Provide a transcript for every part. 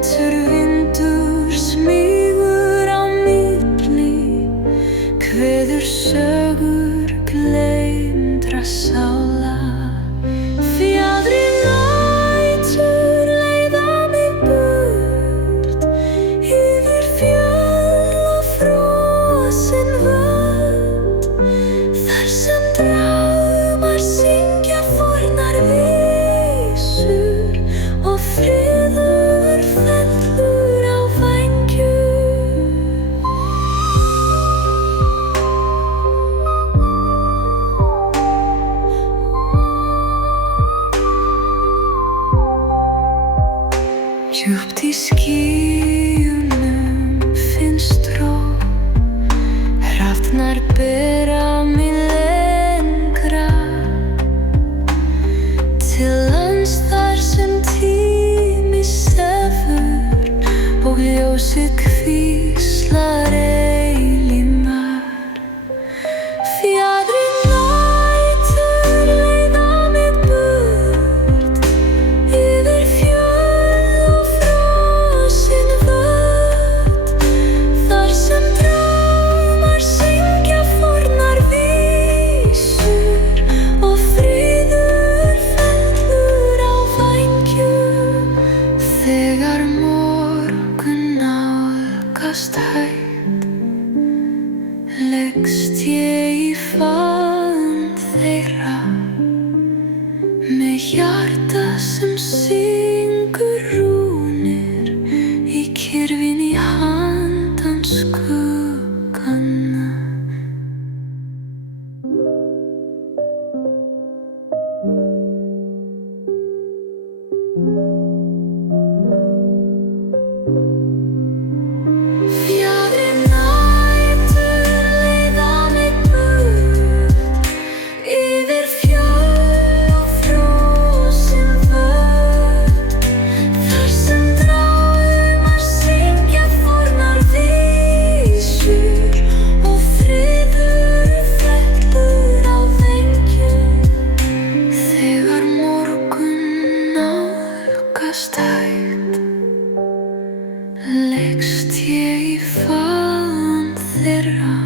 Heitur vindur smýgur á milli, kveður sögur gleymdra sála. Fjaðri nætur leiða mig burt, yfir fjöll og frosin völd, þar sem draumar syngja fornar vísur og friður fellur á vængjum. Djúpt í skýjunum finnst ró, hrafnar bera mig lengra, til lands þar sem tími sefur og ljósið hvíslar eilífar. Fjaðri nætur leiða mig burt, yfir fjöll og frosin völd, þar sem draumar syngja fornar vísur og friður fellur á vængjum. Þegar morgun nálgast hægt, leggst ég í faðm þeirra, með hjarta sem syngur rúnir í kyrfin í handan skugganna. Fjaðri nætur leiða mig burt, yfir fjöll og frosin völd, þar sem draumar syngja fornar vísur og friður fellur á vængjum. Þegar morgun nálgast hægt, leggst ég í faðm þeirra,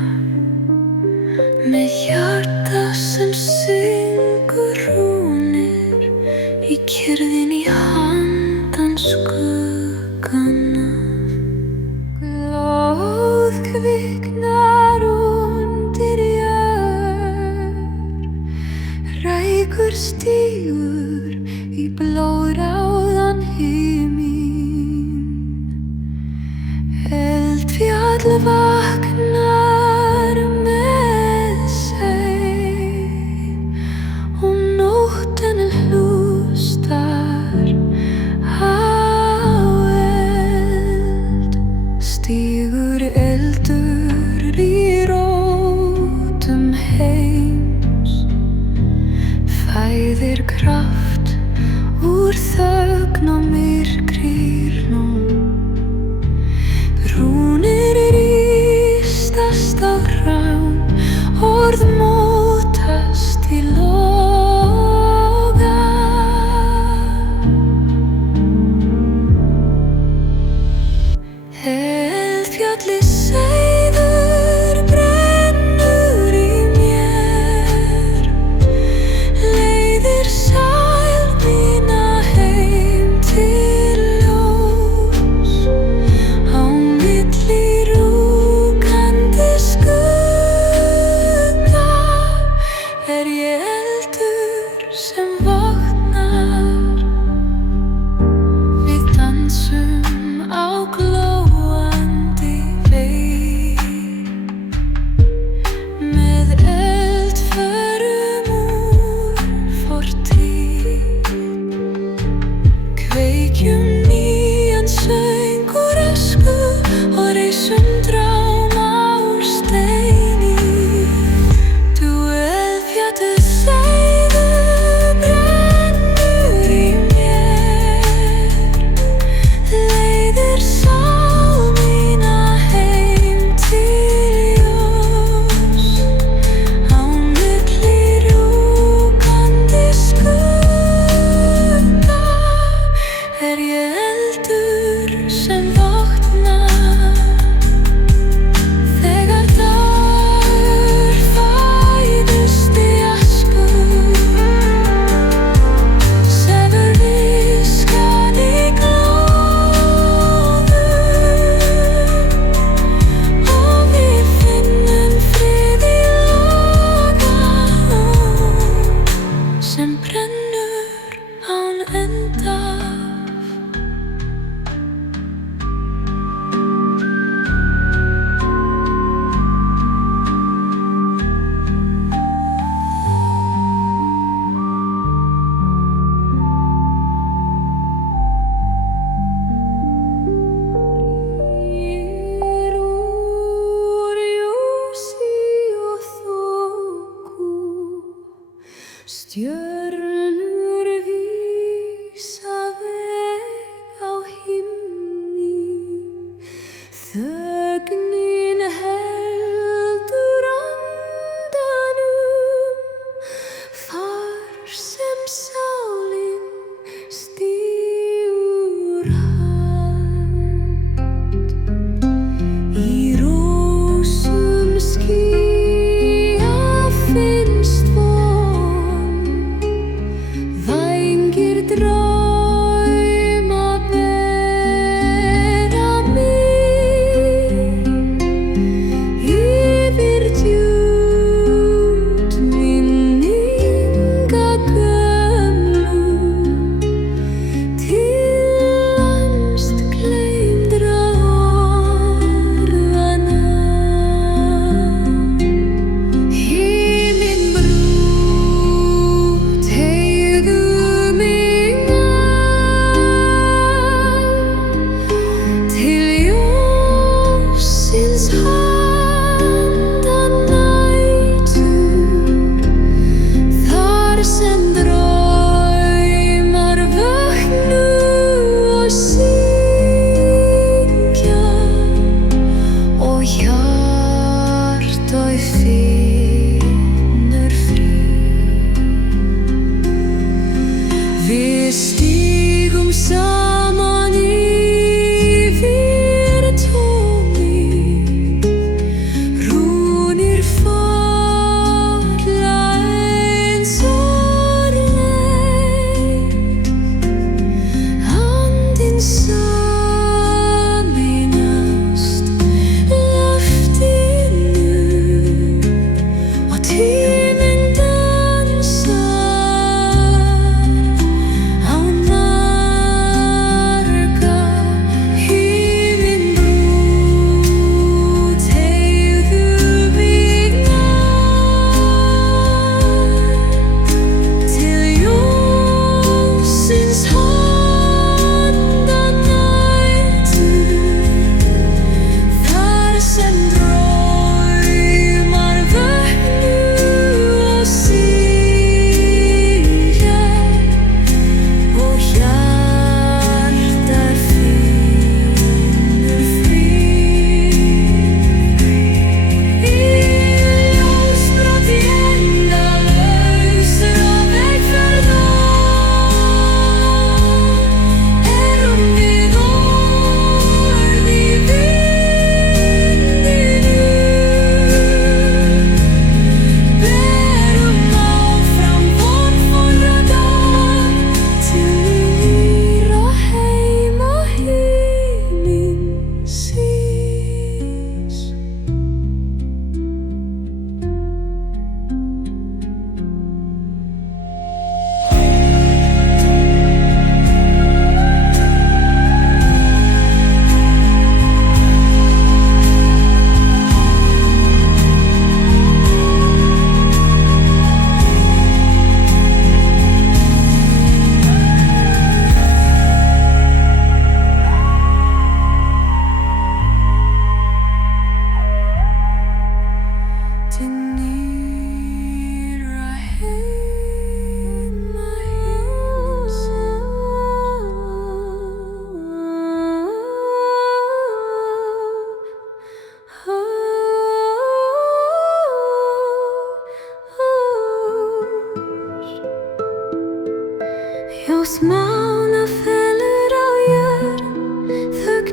með hjarta sem syngur rúnir í kyrrðin í handan skugganna. Glóð kviknar undir jörð, rækur stígur í blóðráðan himinn. Eldfjall vaknar með seið og nóttin hlustar á eld. Stígur eldur í rótum heims, fæðir kraft úr þögn og myrkrýrnum. Rúnir rista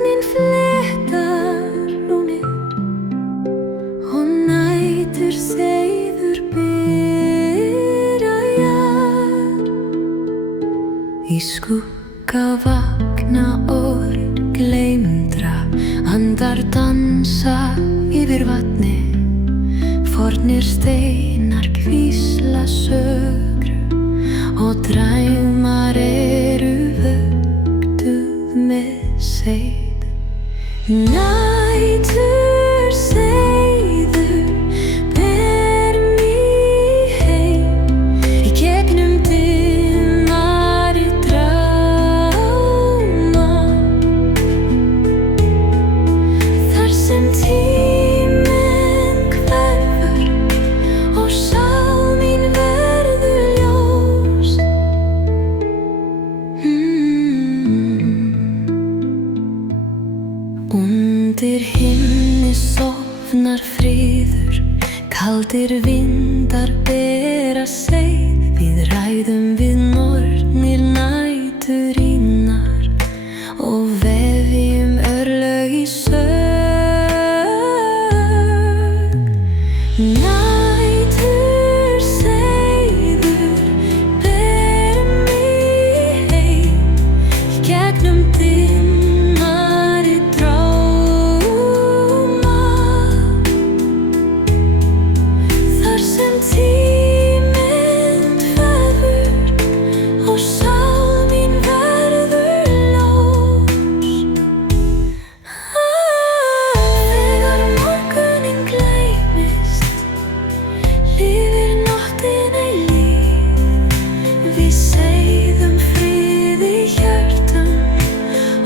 Morgnin fléttar rúnir og nætur seiður byrjar. Í skugga vakna orð gleymdra andar dansa yfir vatni. Fornir steinar hvísla sögru og draumar eru vöktuð með seið. Nætur seiður ber mig heim í gegnum dimmari drauma, þar sem tíminn hverfur og sál mín verður ljós. Undir himni sofnar friður, kaldir vindar bera seið. Við ræðum við nornir næturinnar og vefjum örlög í sög. Nætur seiður ber mig heim í gegnum dimmari drauma, þar sem tíminn hverfur og sál mín verður ljós. Þegar morgunninn gleymist, lifir nóttin eilíf. Við seiðum frið í hjörtum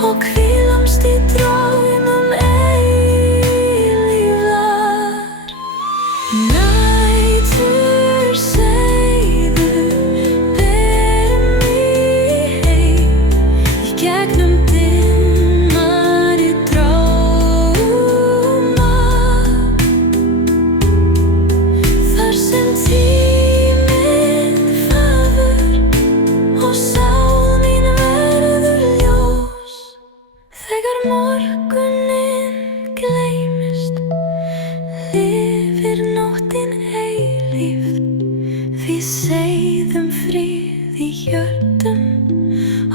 og hvílumst í draumum eilífðar. Nætur seiður ber mig heim í gegnum dimmari drauma, þar sem tíminn hverfur og sál mín verður ljós. Þegar morgunninn gleymist, lifir nóttin eilíf. Við seiðum frið í hjörtum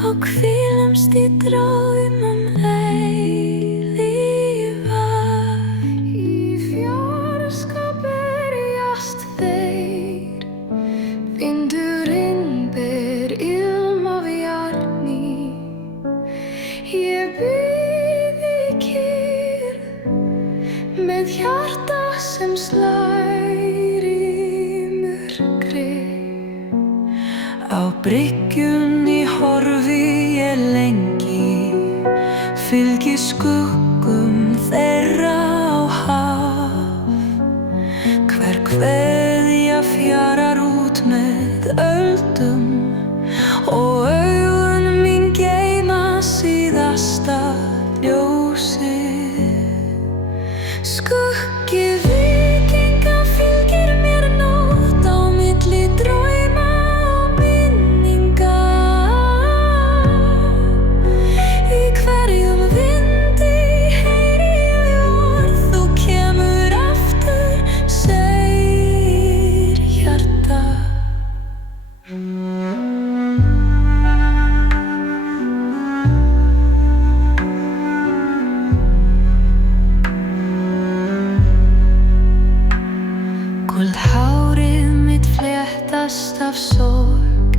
og hvílumst í draumum eilífar. Í fjarska berjast þeir, vindurinn ber ilm af járni. Ég bíð í kyrrð með hjarta sem slær í myrkri. Á bryggjunni horfi ég lengi, fylgi skuggum þeirra á haf. Hver kveðja fjarar út með öldum og augun mín geyma síðasta ljósið. Skuggi víkinga fylgir mér nótt á milli drauma og minninga. Í hverjum vindi heyri ég orð, þú kemur aftur, segir hjarta. Hárið mitt fléttast af sorg,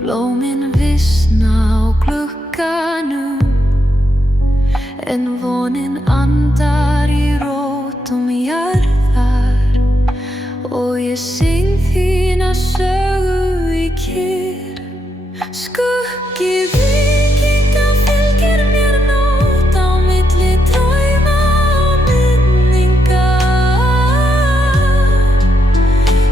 blómin visna á glugganum, en vonin andar í rótum jarðar. Og ég syng þína sögu í kyrrð. Skuggi víkinga fylgir mér nótt á milli drauma og minninga.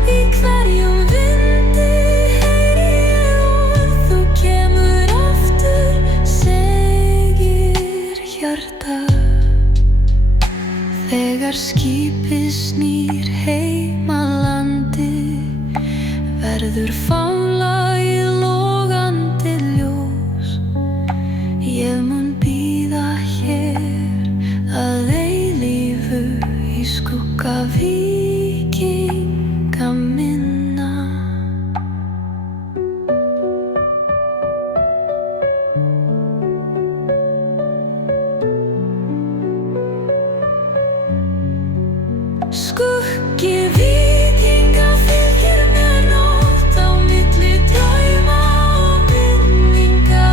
Í hverjum vindi heyri ég orð, þú kemur aftur, segir hjarta. Þegar skipið snýr heim að landi, verður fámlagið logandi ljós. Ég mun bíða hér Skuggi víkinga fylgir mér nótt á milli drauma og minninga.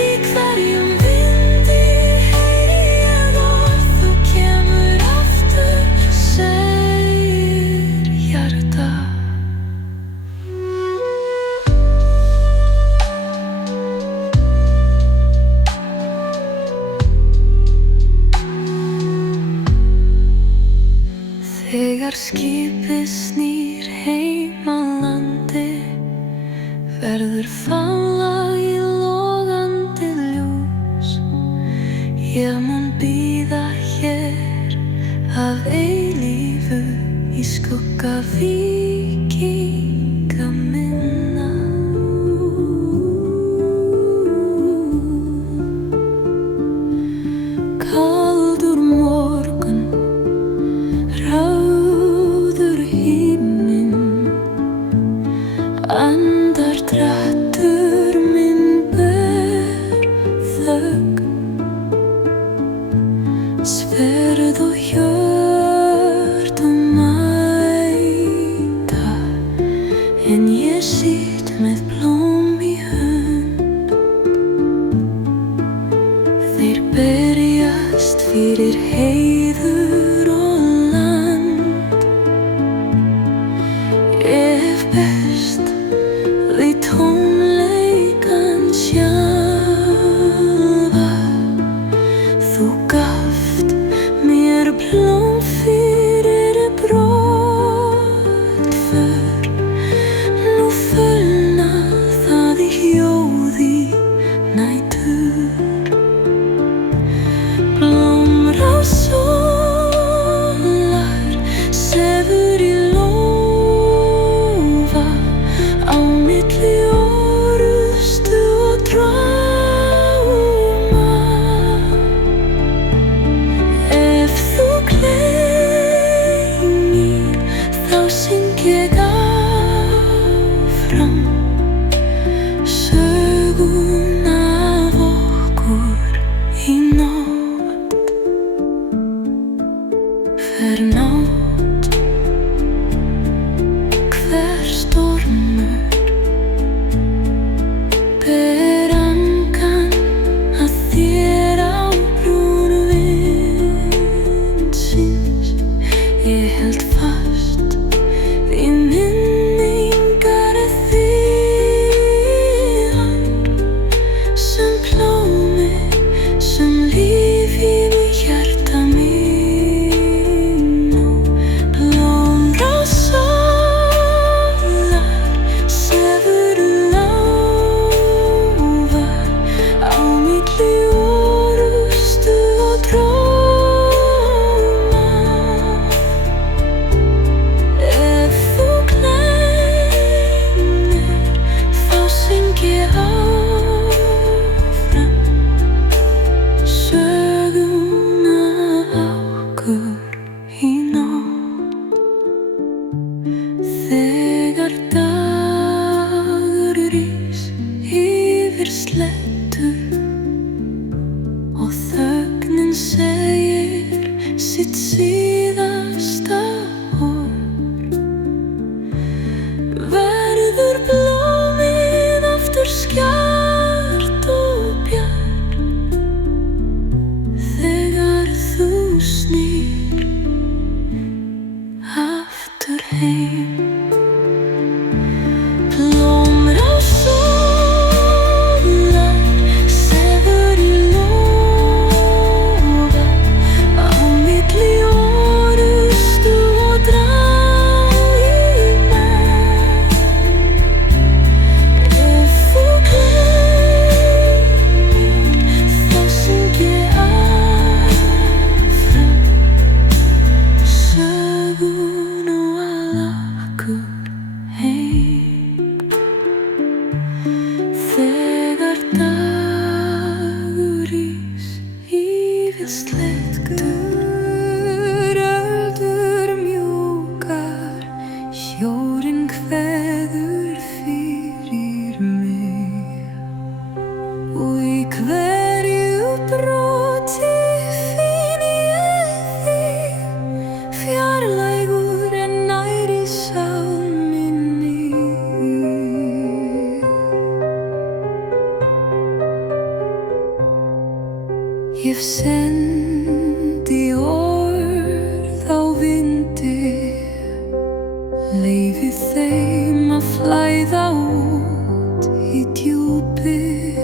Í hverjum vindi heyri ég orð, þú kemur aftur, segir hjarta. Þegar skipið snýr heim á landi, verður faðmlag í logandi ljós. Ég mun bíða hér að eilífu í skugga víkinga minna. Kaldur morgun, ráður himinn, andardráttur minn ber þögn. Sverð og hjörtu mæta, en ég sit með blóm í hönd. Þeir berjast fyrir heiður og land. Ef best við tónleikann sjálfa, þú gafst mér blóm fyrir brottför. Nú fölnar það í hljóði nætur. Blómrás sólar sefur í lófa á milli orrustu og drauma. Ef þú gleymir, þá syng ég áfram söguna af okkur í nótt. Hver nótt, hver stormur ber angan að þér á brún vindsins. Ég held fast í minningar þínar, sem blómi, sem líf í hjarta mín. Blómrás sólar sefur í lófa á milli orrustu og drauma. Ef þú gleymir, þá syng ég áfram söguna af okkur í nótt. Þegar dagur rís yfir sléttu og þögnin segir sitt síðasta orð, verður blómið aftur skjart og bjart. Þegar þú snýr aftur heim. Blómrás sólar sefur í lófa á milli orrustu og drauma. Ef þú gleymir, þá syng ég áfram söguna af okkur heim. Þegar dagur rís yfir sléttu, öldur mjúkar, sjórinn kveður fyrir mig. Og í hverju broti finn ég Ég sendi orð á vindi, leyfi þeim að flæða út í djúpið,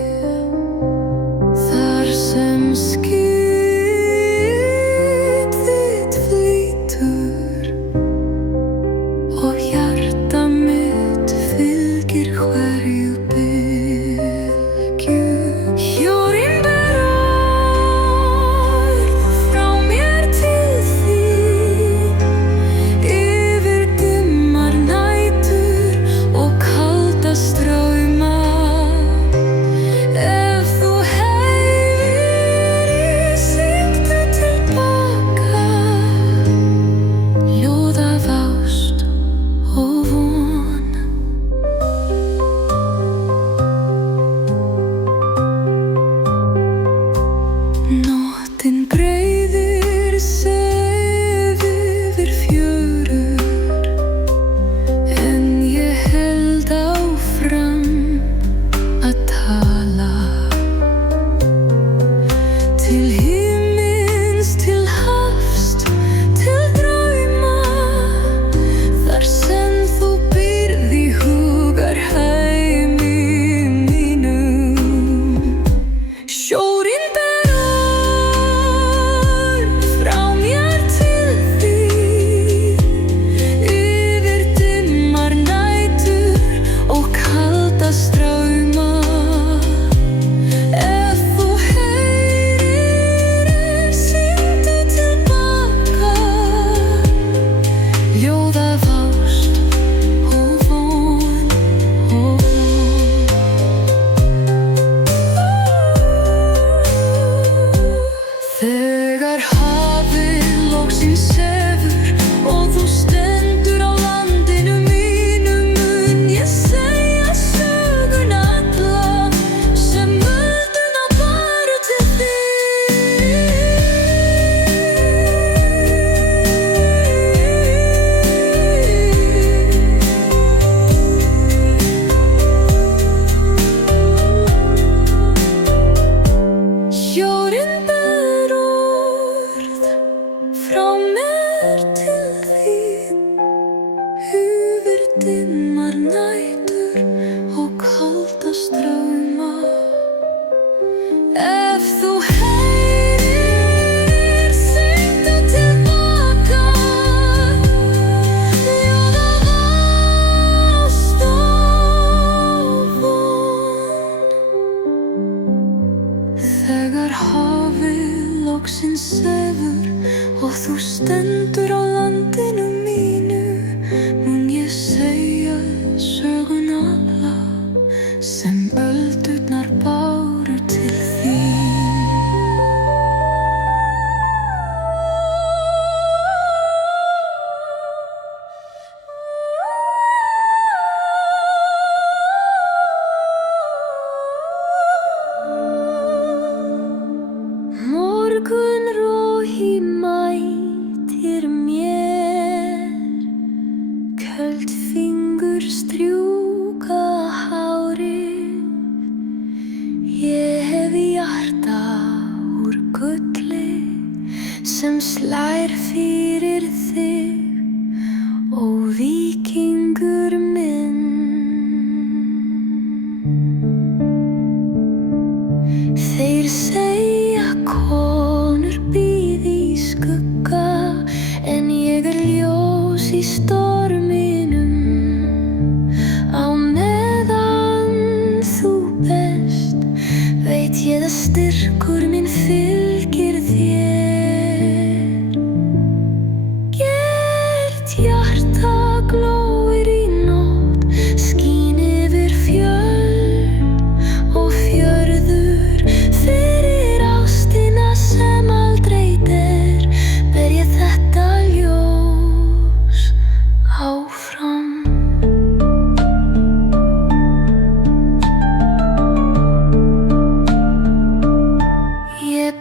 þar sem skip þitt flýtur og hjarta mitt fylgir hverju bylgju. Sjórinn ber orð frá mér til þín, yfir dimmar nætur og kalda strauma. Ef þú heyrir, syngdu tilbaka ljóð af ást og von. Nóttin breiðir sig yfir fjörur, en ég held áfram að tala til himins, til hafs, til drauma, þar sem þú býrð í hugarheimi mínum. Sjórinn ber orð frá mér til þín, yfir dimmar nætur og kalda strauma. Ef þú heyrir, syngdu tilbaka ljóð af ást og von, og þegar hafið loksins sefur og þú stendur á landinu mínu, mun ég segja söguna alla sem ölduna baru til þín. Sjórinn ber orð frá mér til þín, yfir dimmar nætur og kalda strauma. Ef þú heyrir, syngdu tilbaka ljóð af ást og von. Þegar hafið loksins sefur og þú stendur á landinu mínu, mun ég segja söguna alla sem öldurnar báru til þín. Morgunroði mætir mér, köld fingur strjúka hárið. Ég hef hjarta úr gulli sem slær fyrir þig, ó víkingur minn. Þeir segja konur bíði í skugga, en ég ljós í storminum. Á meðan þú best veit ég að styrkur minn fylgir þér. Gert hjarta glóir í nótt, skín yfir fjöll og fjörður. Fyrir ástina sem aldrei deyr, ber ég þetta ljós áfram. Ég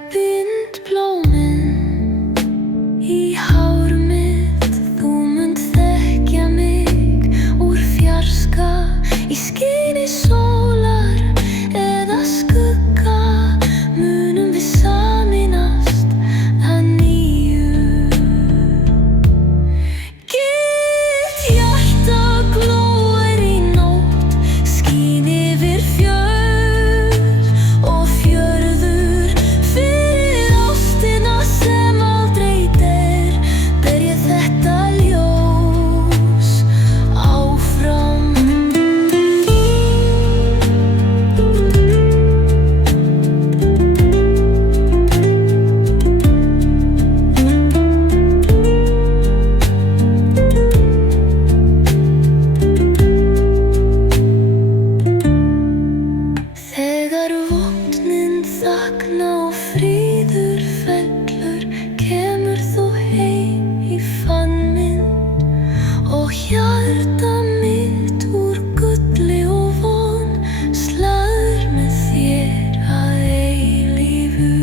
þagna og fríður fellur, kemur þú heim í fann minn og hjarta mitt úr gulli og von slagur með þér að eilífu.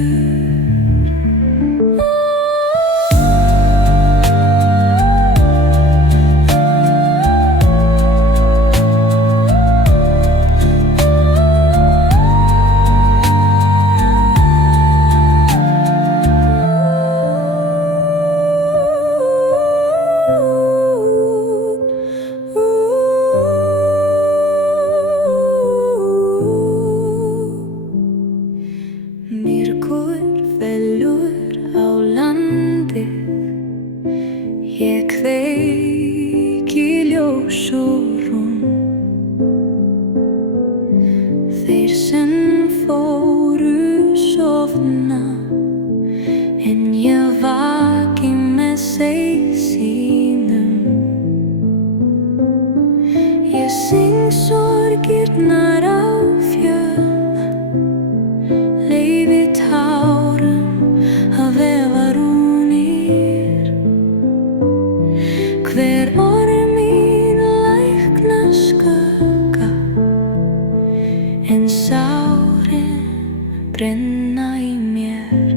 Myrkur fellur á landið, ég kveiki ljós og rúm. Þeir sem fóru sofna, en ég vaki með seið sínum. Ég syng sorgirnar á fjöll, leyfi tárum að vefa rúnir. Hver orð mín lækna skugga, en sárin brenna í mér.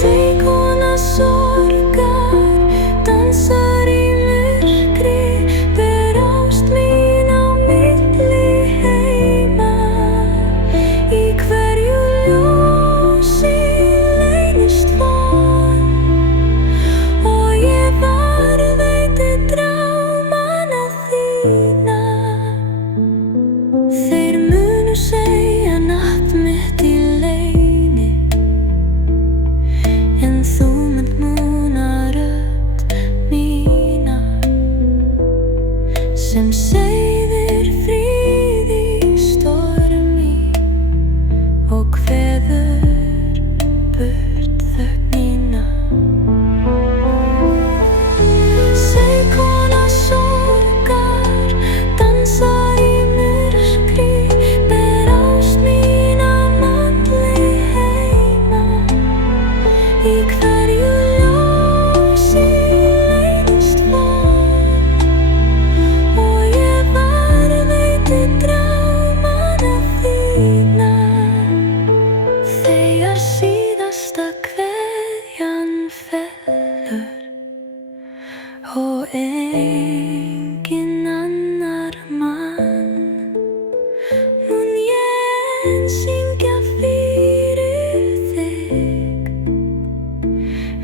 Seigkona sorgar dansar í myrkri, ber ást mín á milli heima. Í hverju ljósi leynist von og ég varðveiti drámana þína. Þeir munu segja nafn mitt í leyni, en þú munt muna rödd mína sem seiðir frið í stormi og kveður burt þögnina. Seigkona sorgar dansar í myrkri, ber ást mín á milli heima. Í hverju ljósi leynist von og ég varðveiti drámana þína. Þegar síðasta kveðjan fellur og enginn annar mann, mun ég enn syngja fyrir þig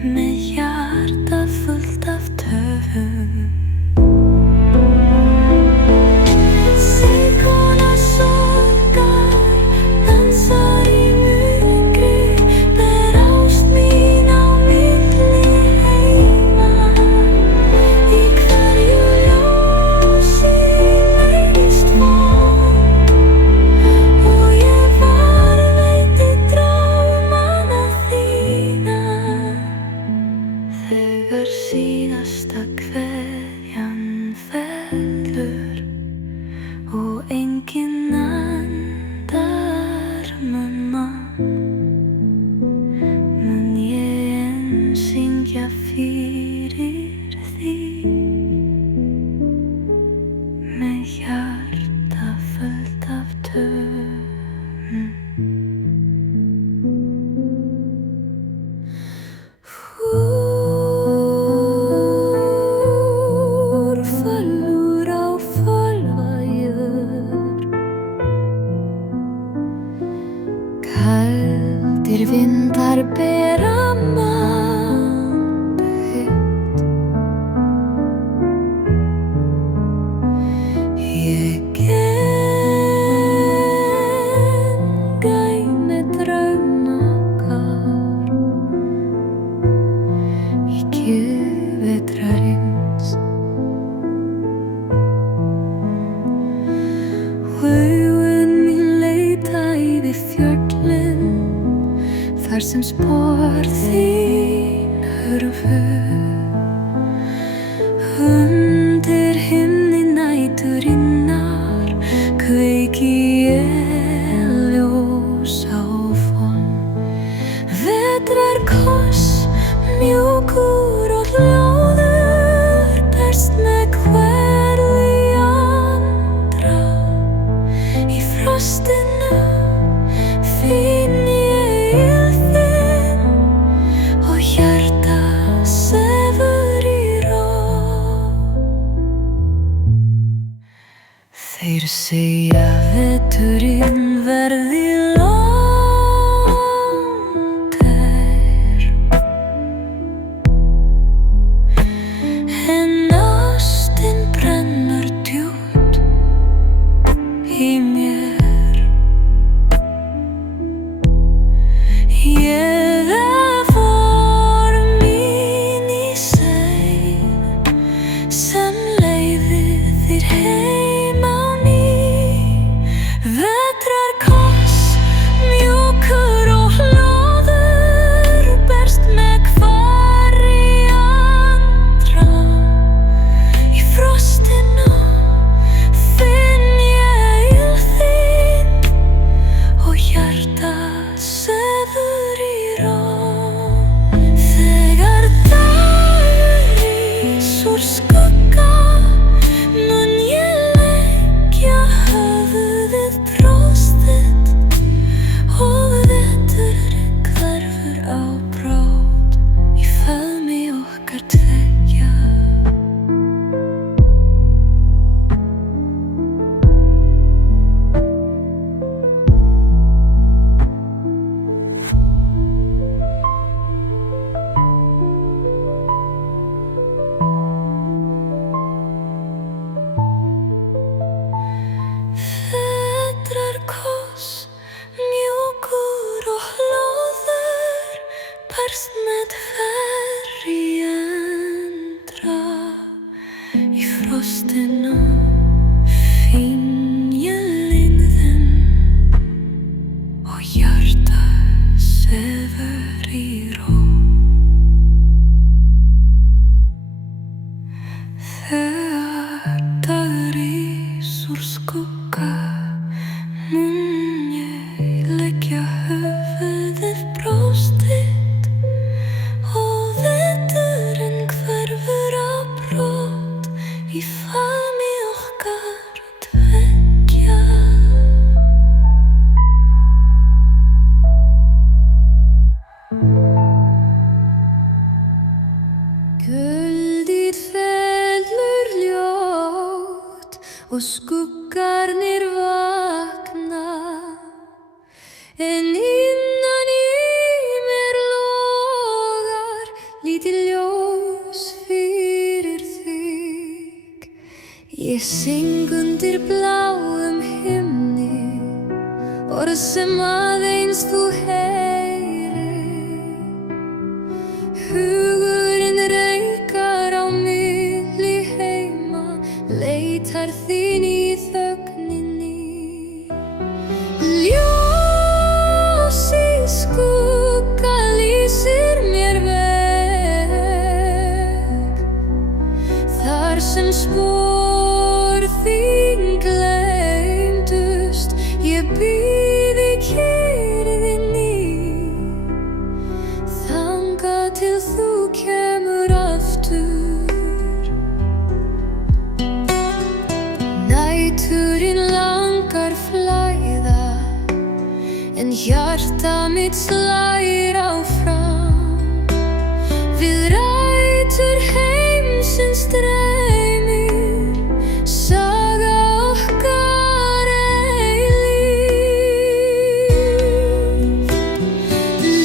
með hjarta fullt af töfum. Seigkona sorgar dansar í myrkri, ber ást mín á milli heima. Í hverju ljósi leynist von og ég varðveiti drámana þína. Þegar síðasta kveðjan fellur og enginn andar mann, mun ég enn syngja fyrir þig með hjarta fullt af töfum. Fallur á fölva kaldir vindar bera mann burt. Ég genga í með drauma okkar í gjöf vetrarins. Augun mín leita yfir fjöllin, þar sem spor þín hurfu. Undir himni næturinnar kveiki ég finn ég þinn og hjarta sefur í ró. Þeir segja veturinn verði í mér. Ég vor mín í sein sem leiðir þér heim á ný. Vetrarkoss mjúkur og hljóður berst með hvarfi andra. Í frostinu hjarta sefur í ró. Þegar dagur rís úr skugga mun ég leggja höfuðið brjóst þitt og veturinn hverfur á brott í faðmi okkar tveggja. Vetrarkoss mjúkur og hljóður berst með hvarfi andra. Í frostinu finn ég lygðina og hjarta sefur í ró. Þegar dagur rís úr skugga mun ég leggja höfuðið brjóst þitt og veturinn hverfur á brott í faðmi okkar tveggja. Kvöldið fellur ljótt og skuggarnir vakna, en innan í mér logar lítið ljós fyrir þig. Ég syng undir bláum himni orð sem aðeins þú heyrir. Hugurinn reikar á milli heima, leitar þín í þögninni. Ljós í skugga lýsir mér veg, þar sem spor þín gleymdust. Ég bíð í kyrrðinni þangað til þú kemur aftur. Næturinn langar flæða, en hjarta mitt slær áfram. Við rætur heimsins streymir saga okkar eilíf.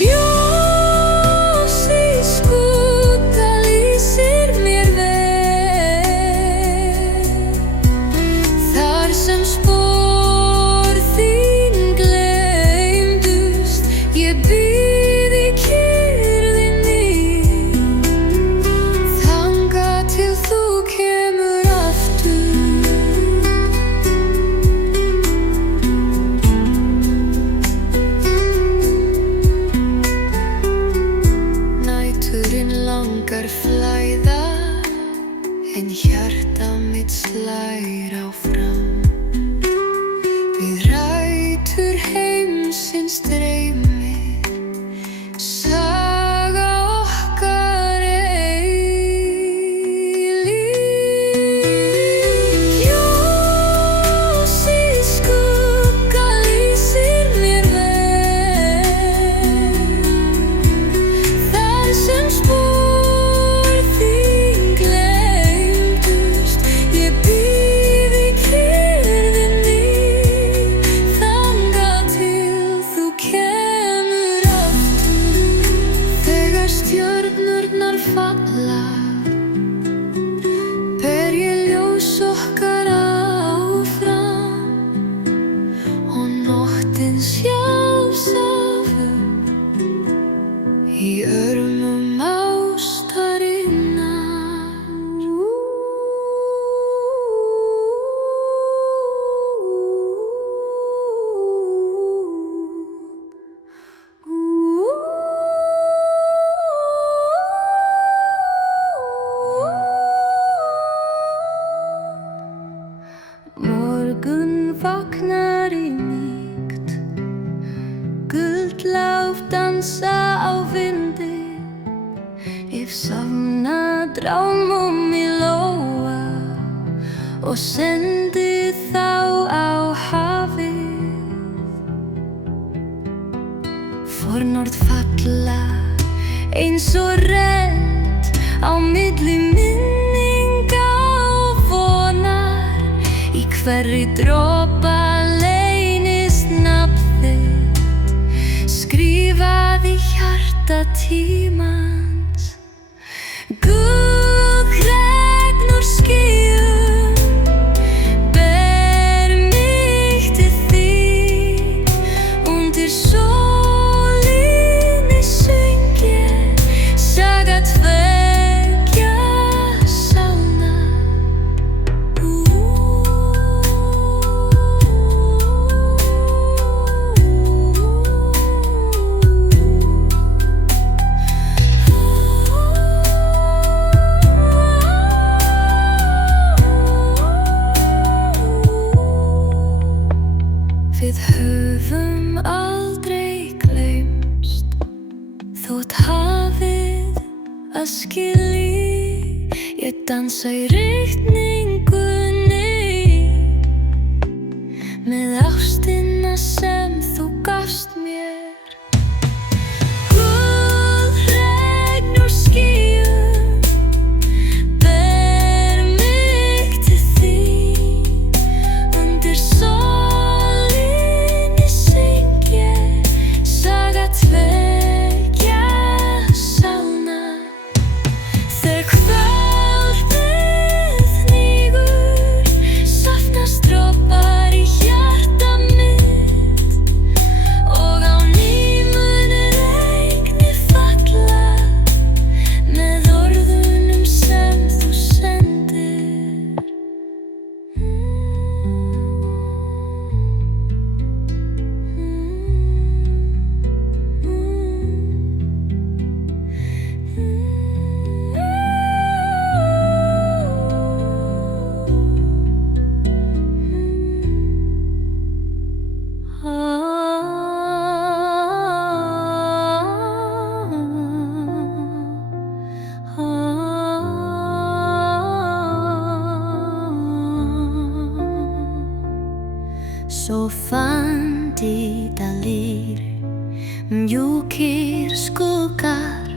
Ljós í skugga lýsir mér veg, þar sem spor þín gleymdust. Ég bíð í kyrrðinni þangað til þú kemur aftur. Næturinn langar flæða, en hjarta mitt slær áfram. Við rætur heimsins streymir saga okkar eilíf. Ljós í skugga lýsir rámum í lóa og sendi þá á hafið. Fornord falla eins og rent á milli minninga og vonar. Í hverri dropa leynist nafn þitt, skrifað í hjarta tímans. Gullregn úr skýjum ber mig til þín. Undir sólinni söng ég saga tveggja sálna. Við höfum aldrei gleymst, þótt hafið að skilji. Ég dansa í rigningunni með ástina sem þú gafst mér. Gullregn úr skýjum ber mig til þín. Undir sólinni söng ég saga tveggja sálna. Þegar kvöldið hnígur safnast dropar í hjarta mitt og á ný mun regnið falla með orðunum sem þú sendir. Sofandi dalir, mjúkir skuggar,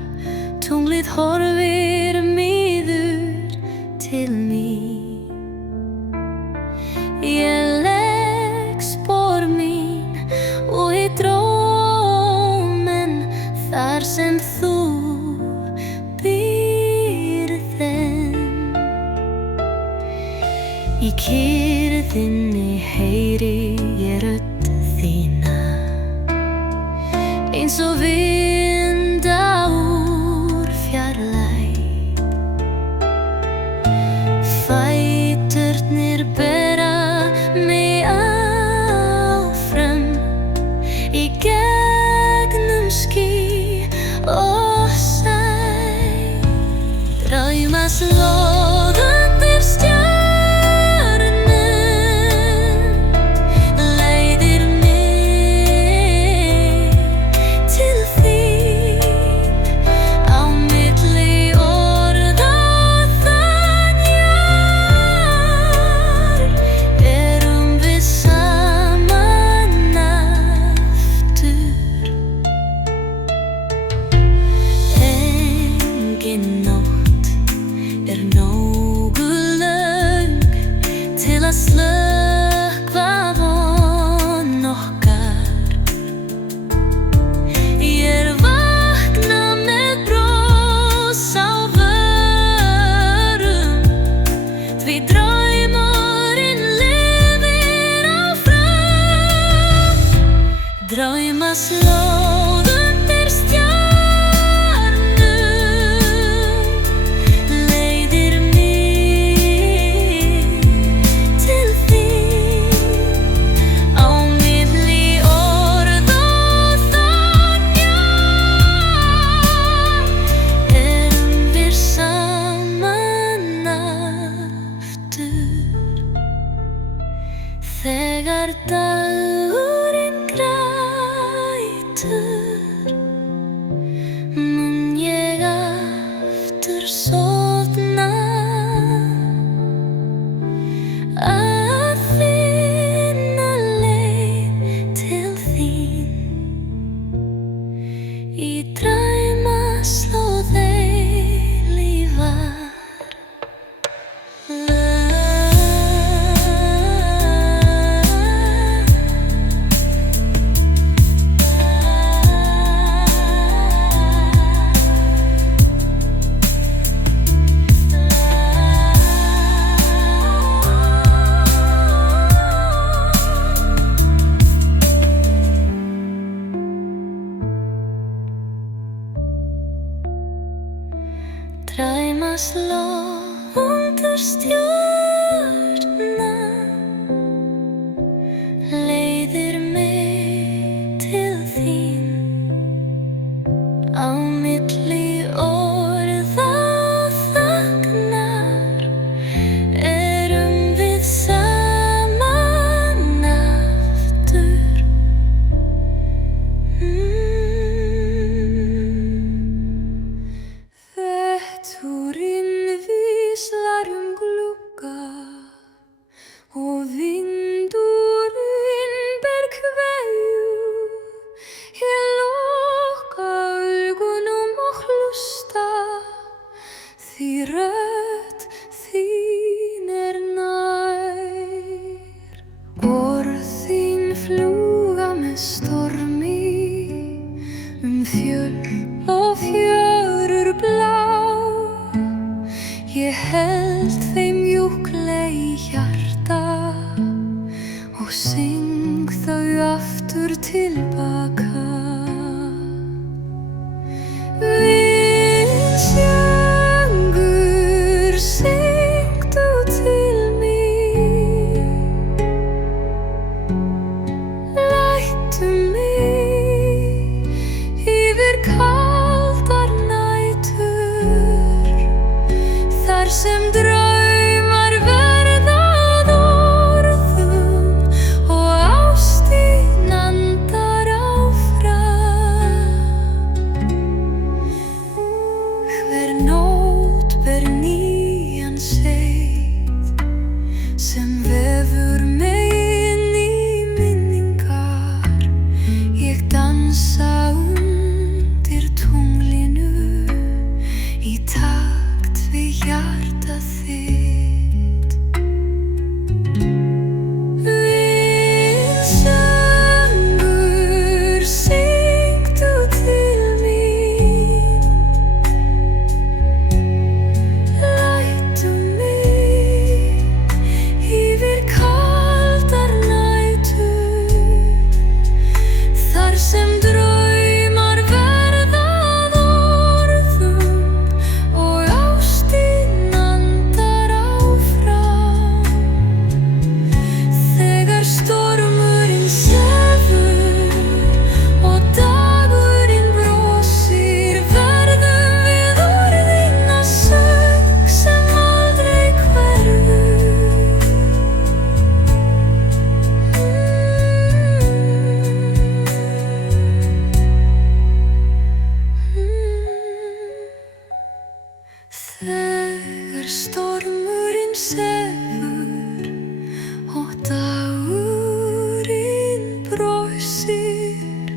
tunglið horfir miður til mín. Ég legg spor mín og í drómen þar sem þú býrð enn. Í kyrrðinni heyri ég rödd þína, eins og vinda úr fjarlæg. Fæturnir bera mig áfram í gegnum ský og sæ. Draumaslóð undir nótt er nógu löng til að slökkva von okkar. Ég vakna með bros á vörum, því draumurinn lifir áfram. Draumaslóð undir þegar dagurinn grætur, mun ég aftur sofna. slá undir stjörna leiðir mig til þín á milli orða þagnar erum við saman aftur. Veturinn víslar glugga og vindurinn ber kveðju. Ég loka augunum og hlusta, því rödd þín nær. Orð þín fljúga með stormi fjöll og fjörur blá. Ég held þeim mjúklega í hjarta og syng þau aftur tilbaka. Vindsöngur, syngdu til mín, læddu mig yfir kaldar nætur, þar sem draumar verða að orðum og ástin andar áfram. Hver nótt ber nýjan seið sem vefur mig inn í minningar. Ég dansa undir tunglinu í takt við hjarta þitt. Vindsöngur, syngdu til mín, læddu mig yfir kaldar nætur, þar sem draumar verða að orðum og ástin andar áfram. Þegar stormurinn sefur og dagurinn brosir, verðum við orðin að söng sem aldrei hverfur. Þegar stormurinn sefur og dagurinn brosir,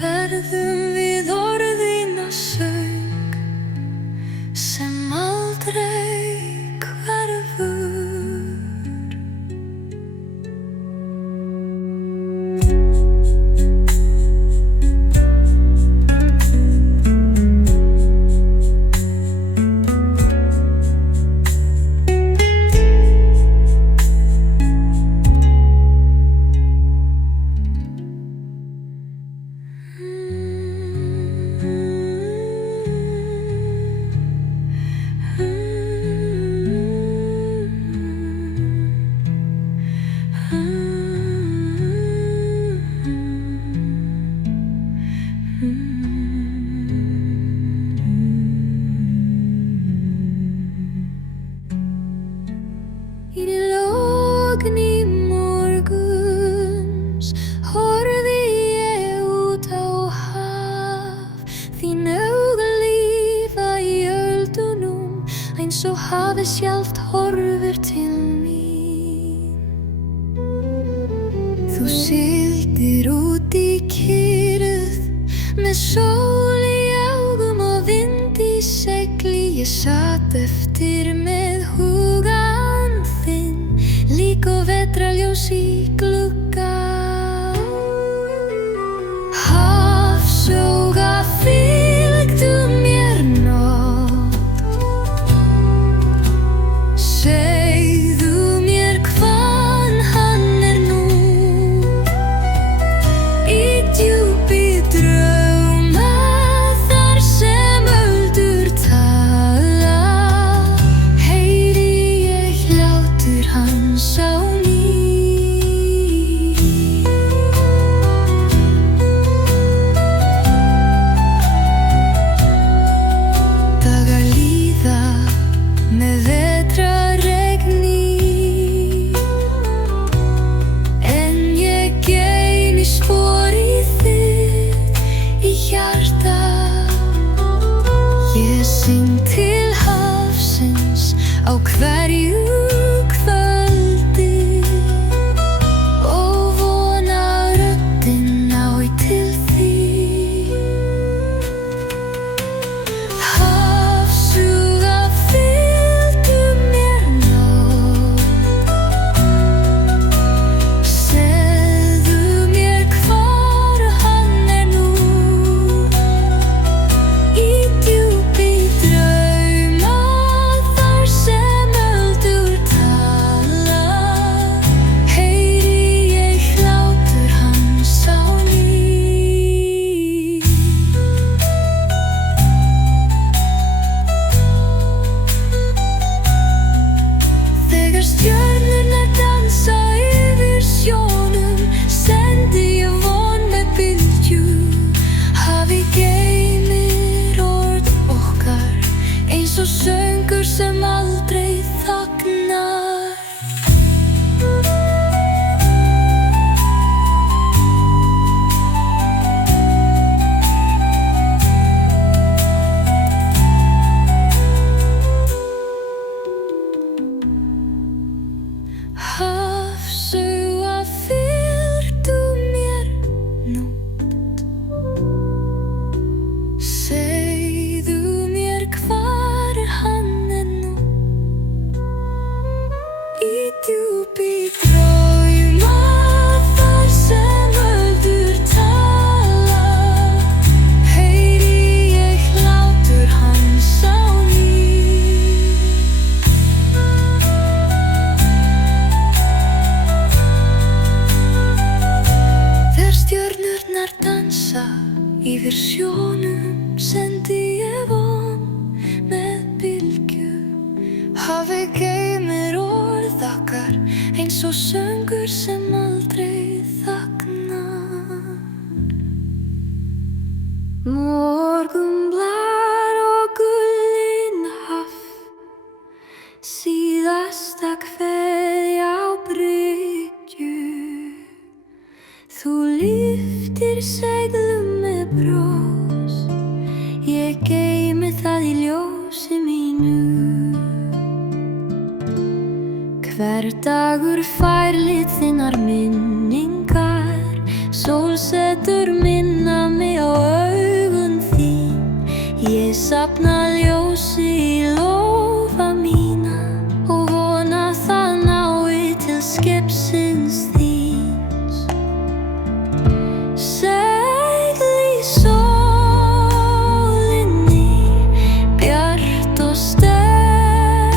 verðum við orðin að söng sem aldrei hverfur. Í logni morguns horfði ég út á haf, þín augu lífa í öldunum eins og hafið sjálft horfir til mín. Þú sigldir út í kyrrð með sól í augum og vind í segli. Ég sat eftir með hugann þinn, lík og vetrarljós í glugga. Hafsauga fylgdu mér nótt, segðu mér hvaðan hann nú. Í djúpi drauma þar sem öldur tala, Fuglarnar dansa yfir sjónum, sendi ég von með bylgju. Hafið geymir orð okkar eins og söngur sem aldrei þagnar. Morgunblar og gullin haf, síðasta kveðja á bryggju. Þú lyftir seglum með bros, ég geymi það í ljósi mínu. Hver dagur fær lit þinnar minningar, sól setur minna mig á augun þín. Ég safna ljósi í lófa mína og vona það nái til skipsins þíns. Segl í sólinni, bjart og sterkt,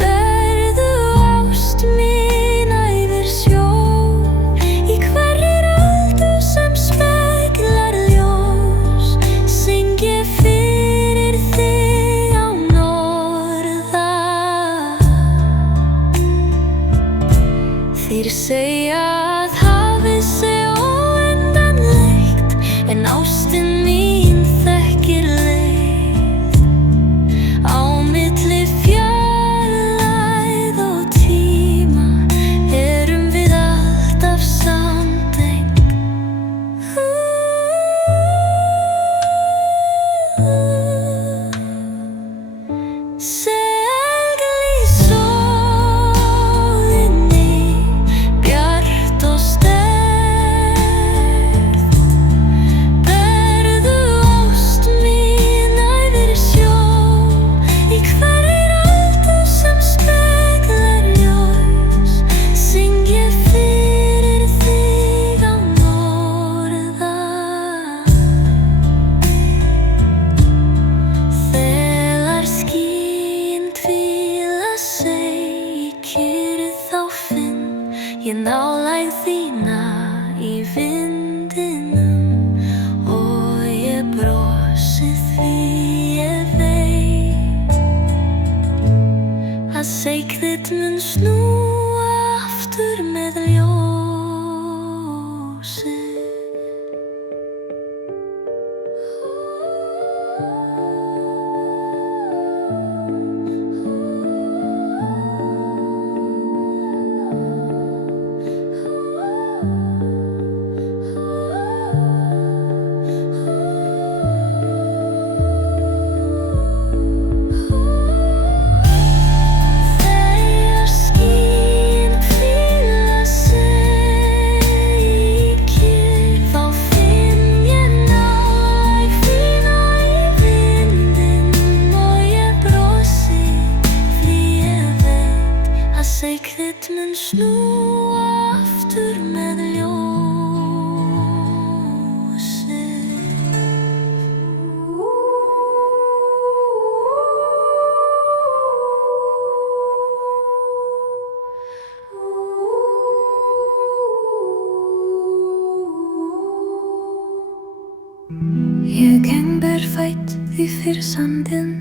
berðu ást mína yfir sjó. Í hverri öldu sem speglar ljós, syng ég fyrir þig án orða. Þeir segja að hafið sé óendanlegt, en ástin mín þekkir leið. Á milli fjarlægð og tíma erum við alltaf samtengd. Segl í sólinni, bjart og sterkt, berðu ást mína yfir sjó. Í hverri öldu sem speglar ljós, syng ég fyrir þig án orða. Þegar skýin hvíla sig í kyrrð, þá finn ég nálægð þína í vindinum og ég brosi því ég veit að seik þitt mun snúa aftur með ljósi. Þegar skýin hvíla sig í kyrrð, þá finn ég nálægð þína í vindinum og ég brosi því ég veit að seik þitt mun snúa aftur með ljósi. Ég geng berfætt því fyrir sandinn,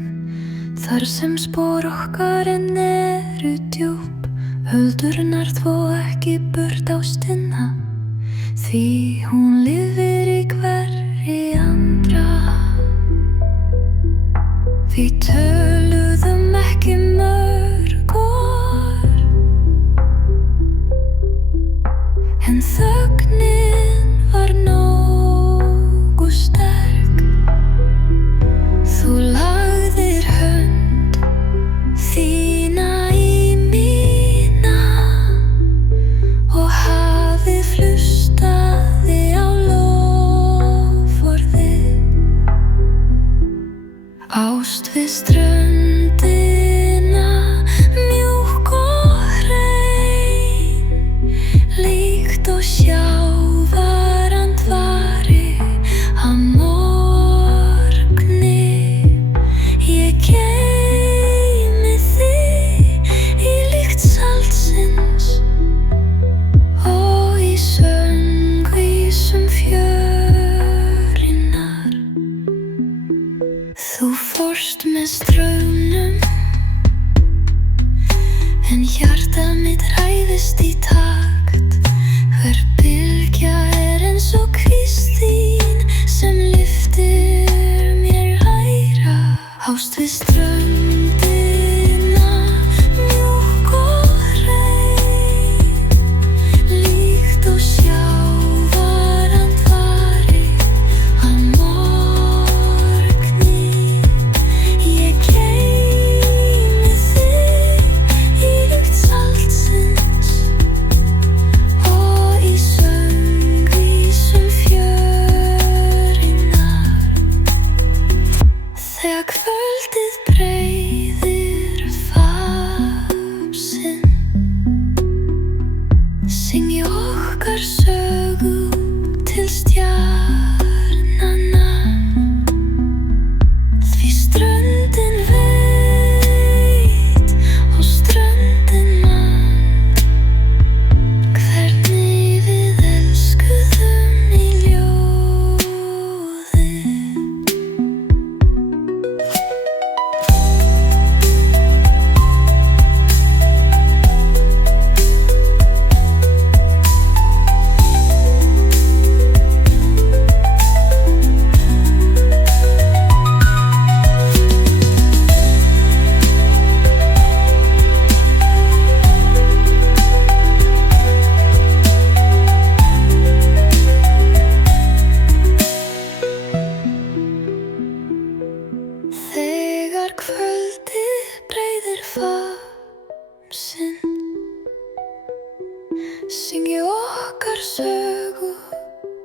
þar sem spor okkar enn eru djúp. Öldurnar þvo ekki burt ástina, því hún lifir í hverri andra. Við töluðum ekki mörg orð, en þögnin var nógu sterk. Þú lagðir hönd þína í mína og hafið hlustaði á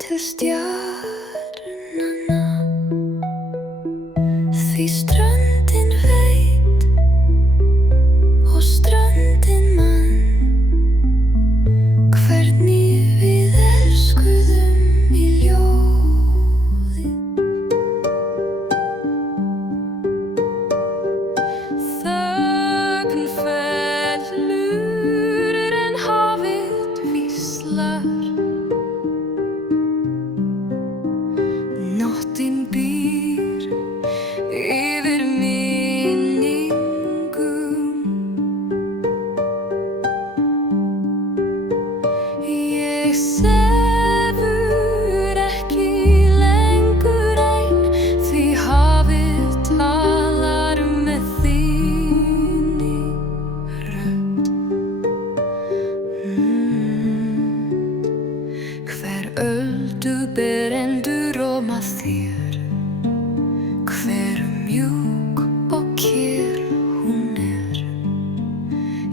til stjarnanna, því ströndin veit og ströndin mann hvernig við elskuðum í ljóði. Þögn fellur en hafið hvíslar, nóttin býr yfir minningum. Ég sefur ekki lengur ein, því hafið talar með þinni rödd. Hver öldu ber enduróma þér, hver mjúk og kyrr hún er.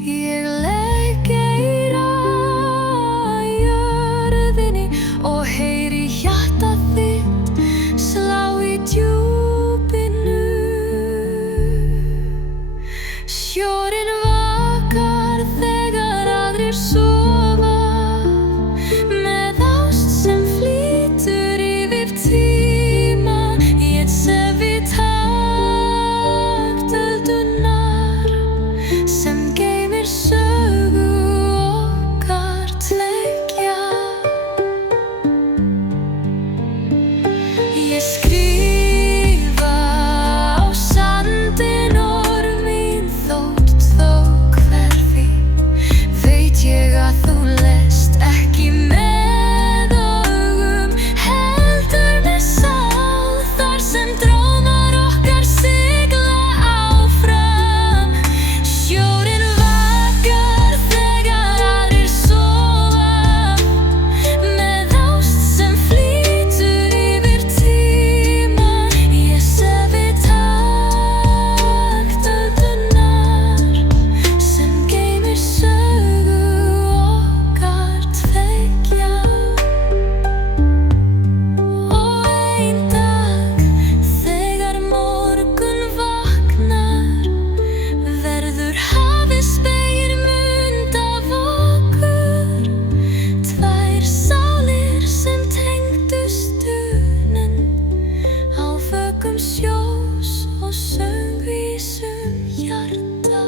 Ég legg eyra að jörðinni og heyri hjarta þitt slá í djúpinu. Sjórinn vakar þegar aðrir sofa, með ást sem flýtur yfir tíma. Ég sef í takt öldunar sem geymir sögu okkar tveggja. Ég skrifa á sandinn orð mín þótt þó hverfi. Veit ég að þú lest ekki með augum, heldur með sál, þar sem drómar okkar sigla áfram. Sjórinn vakar þegar aðrir sofa, með ást sem flýtur yfir tíma. Ég sef í takt öldunar sem geymir sögu okkar tveggja. Og einn dag þegar morgun vaknar, verður hafið spegilmynd af okkur. Tvær sálir sem tengdust unun á vökum sjós og söngvísum hjarta.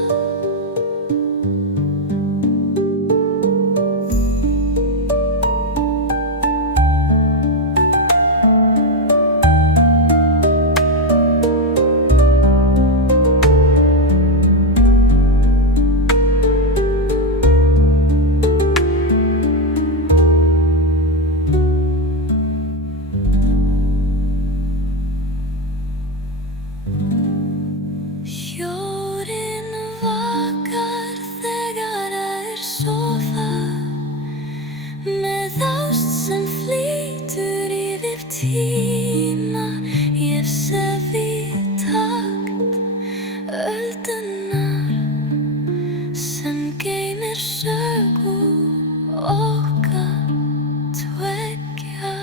Sjórinn vakar þegar aðrir sofa, með ást sem flýtur yfir tíma. Ég sef í takt öldunar sem geymir sögu okkar tveggja.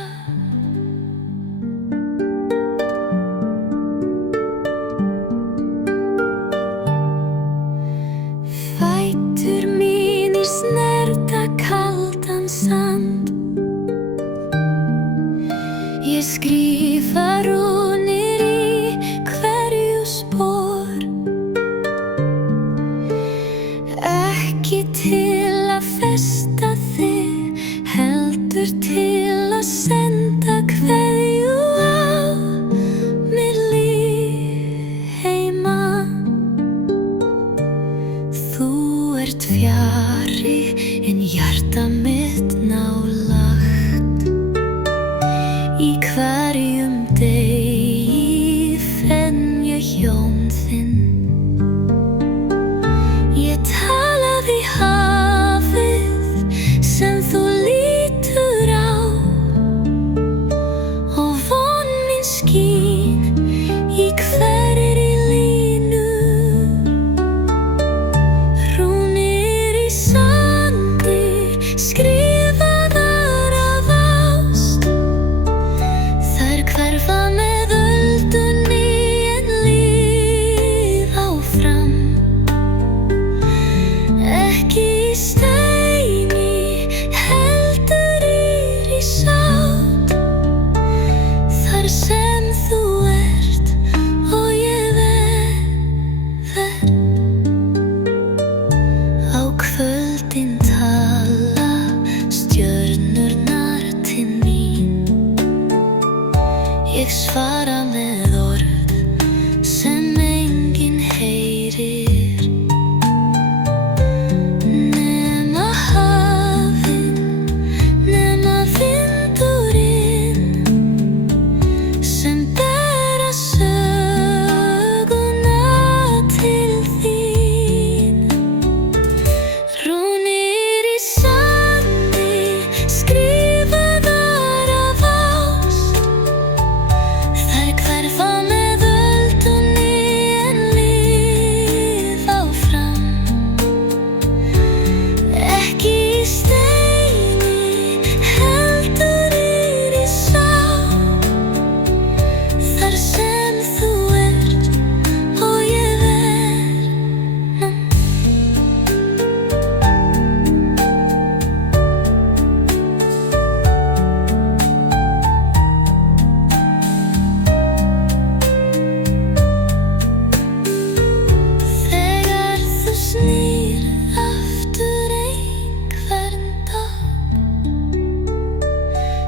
Fætur mínir snerta kaldan sand. Ég skrifa rúnir í hverju spor, ekki til að festa þig, heldur til að senda kveðju á milli heima. Þú ert fjarri en hjarta mitt nálægt, í hverjum degi Ég svara með orð sem enginn heyrir, nema hafinn, nema vindurinn sem bera söguna til þín. Rúnir í sandi skrifaðar af ást, þær hverfa með öldunni en lifa áfram. Ekki í steini heldur í sál, þar sem þú ert og ég verð. Þegar þú snýr aftur einhvern dag,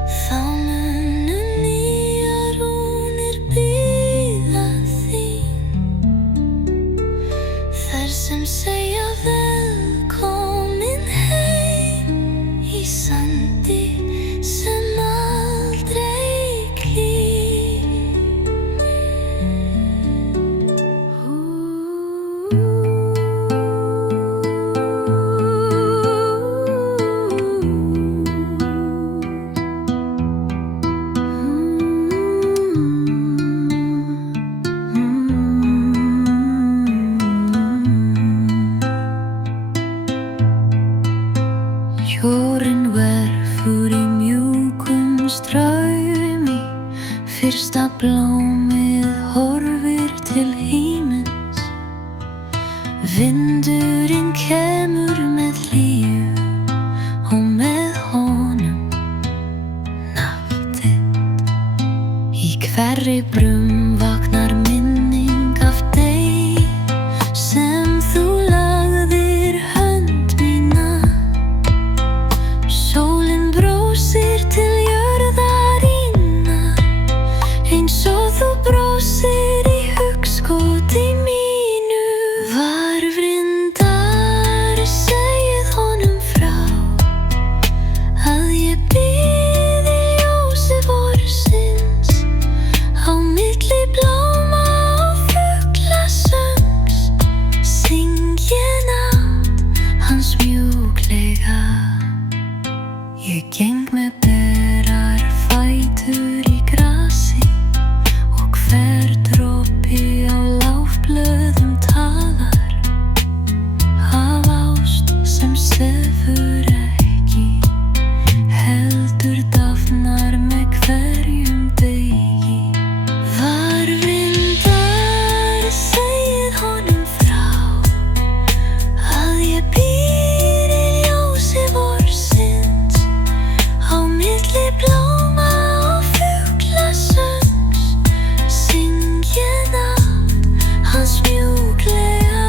þá munu nýjar rúnir bíða þín, þær sem segja velkomin heim í sandi sem aldrei Jórinn hverfur í mjúkum straumi, fyrsta blómið horfir til himins. Vindurinn kemur með hlýju og með honum nafn þitt. Í hverri brum vaknar minning af degi sem þú lagðir hönd mína. Sólin brosir til jörðarinnar, eins og þú brosir í hugskoti mínu. Var vrindar segið honum frá að ég bíð í ljósi vorsins, á milli blóma og fuglasöngs. Syng ég nátt hans mjúklega. Ég geng með berar fætur í grasi og hver dropi á lágblöðum talar af ást sem sefur ekki, heldur dafnar með hverjum degi. Var vrindar segið honum frá að ég býr í ljósi vorsins, á milli blóma og fuglasöngs. Syng ég nátt hans mjúklega.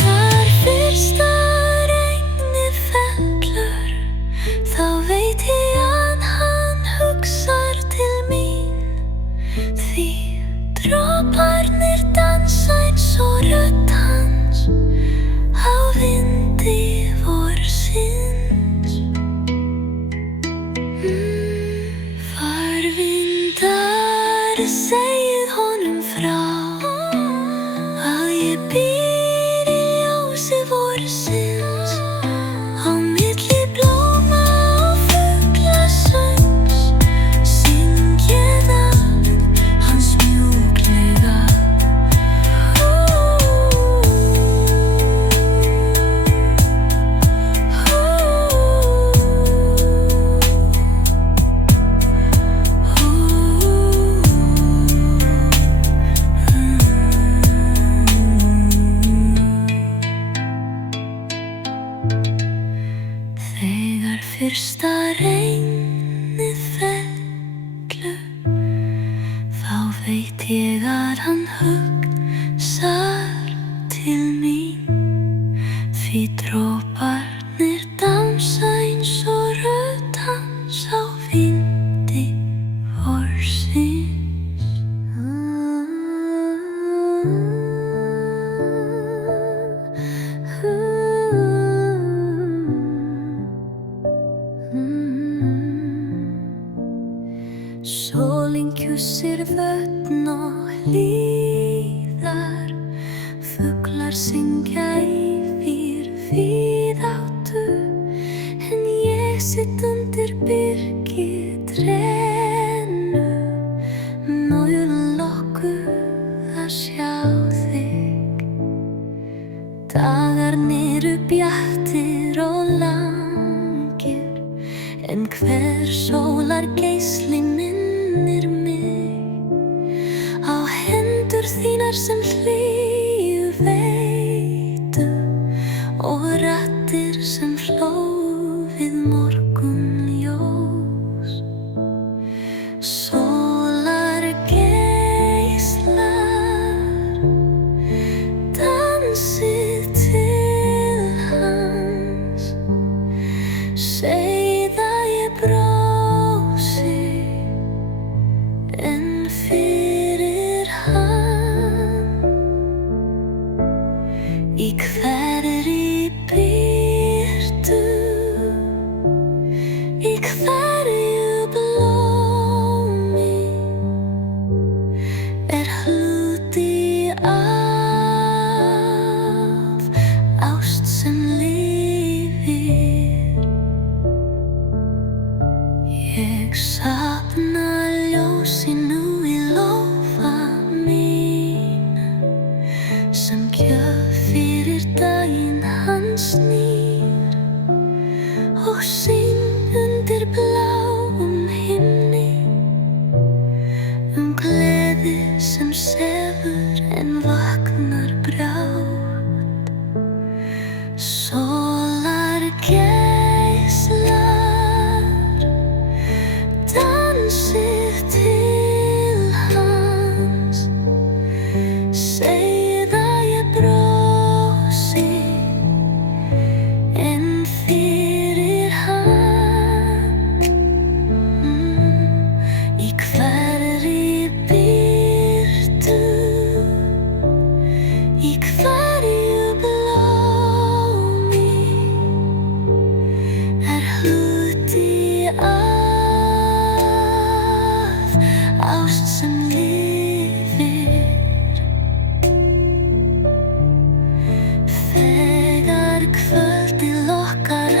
Þar fyrsta regnið fellur, þá veit ég að hann hugsar til mín, því droparnir dansa eins og rödd hans á vindi vorsins. Var vindar segið honum frá að ég býr í ljósi vorsins, á milli blóma og fuglasöngs. Syng ég nátt hans mjúklega. sér vötn og hlíðar, fuglar syngja yfir víðáttu, en ég sitt undir birki trénu, nauðlokkuð að sjá þig. Dagarnir eru bjartir og langir, en hver sólargeisli minnir mig á hendur þínar sem hlýju veitu og raddir sem hlóð við morgunljós. Sólargeislar dansið til hans, segð að ég brosi en fyrir hann. Í hverri birtu, í hverju blómi er hluti af ást sem lifir. Ég safna ljósinu í lófa mín, sem gjöf fyrir daginn hann snýr, og syng undir bláum himni gleði sem sefur en vaknar brátt. Sólargeislar dansið til hans, segð að ég brosi en fyrir hann. Í hverri birtu, í hverju blómi er hluti af ást sem lifir. Þegar kvöldið lokkar á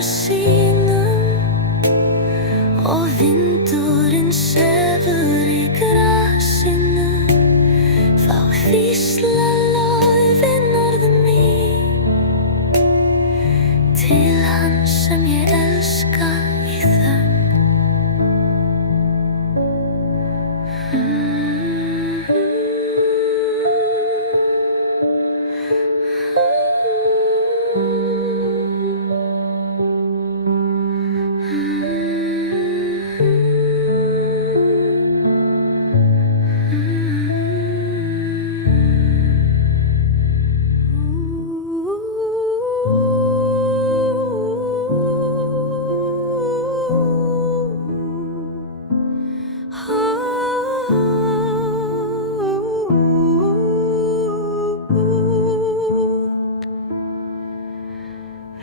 sínum og vindurinn sefur í grasinu, þá hvísla laufin orð mín til hans sem ég elska í þögn.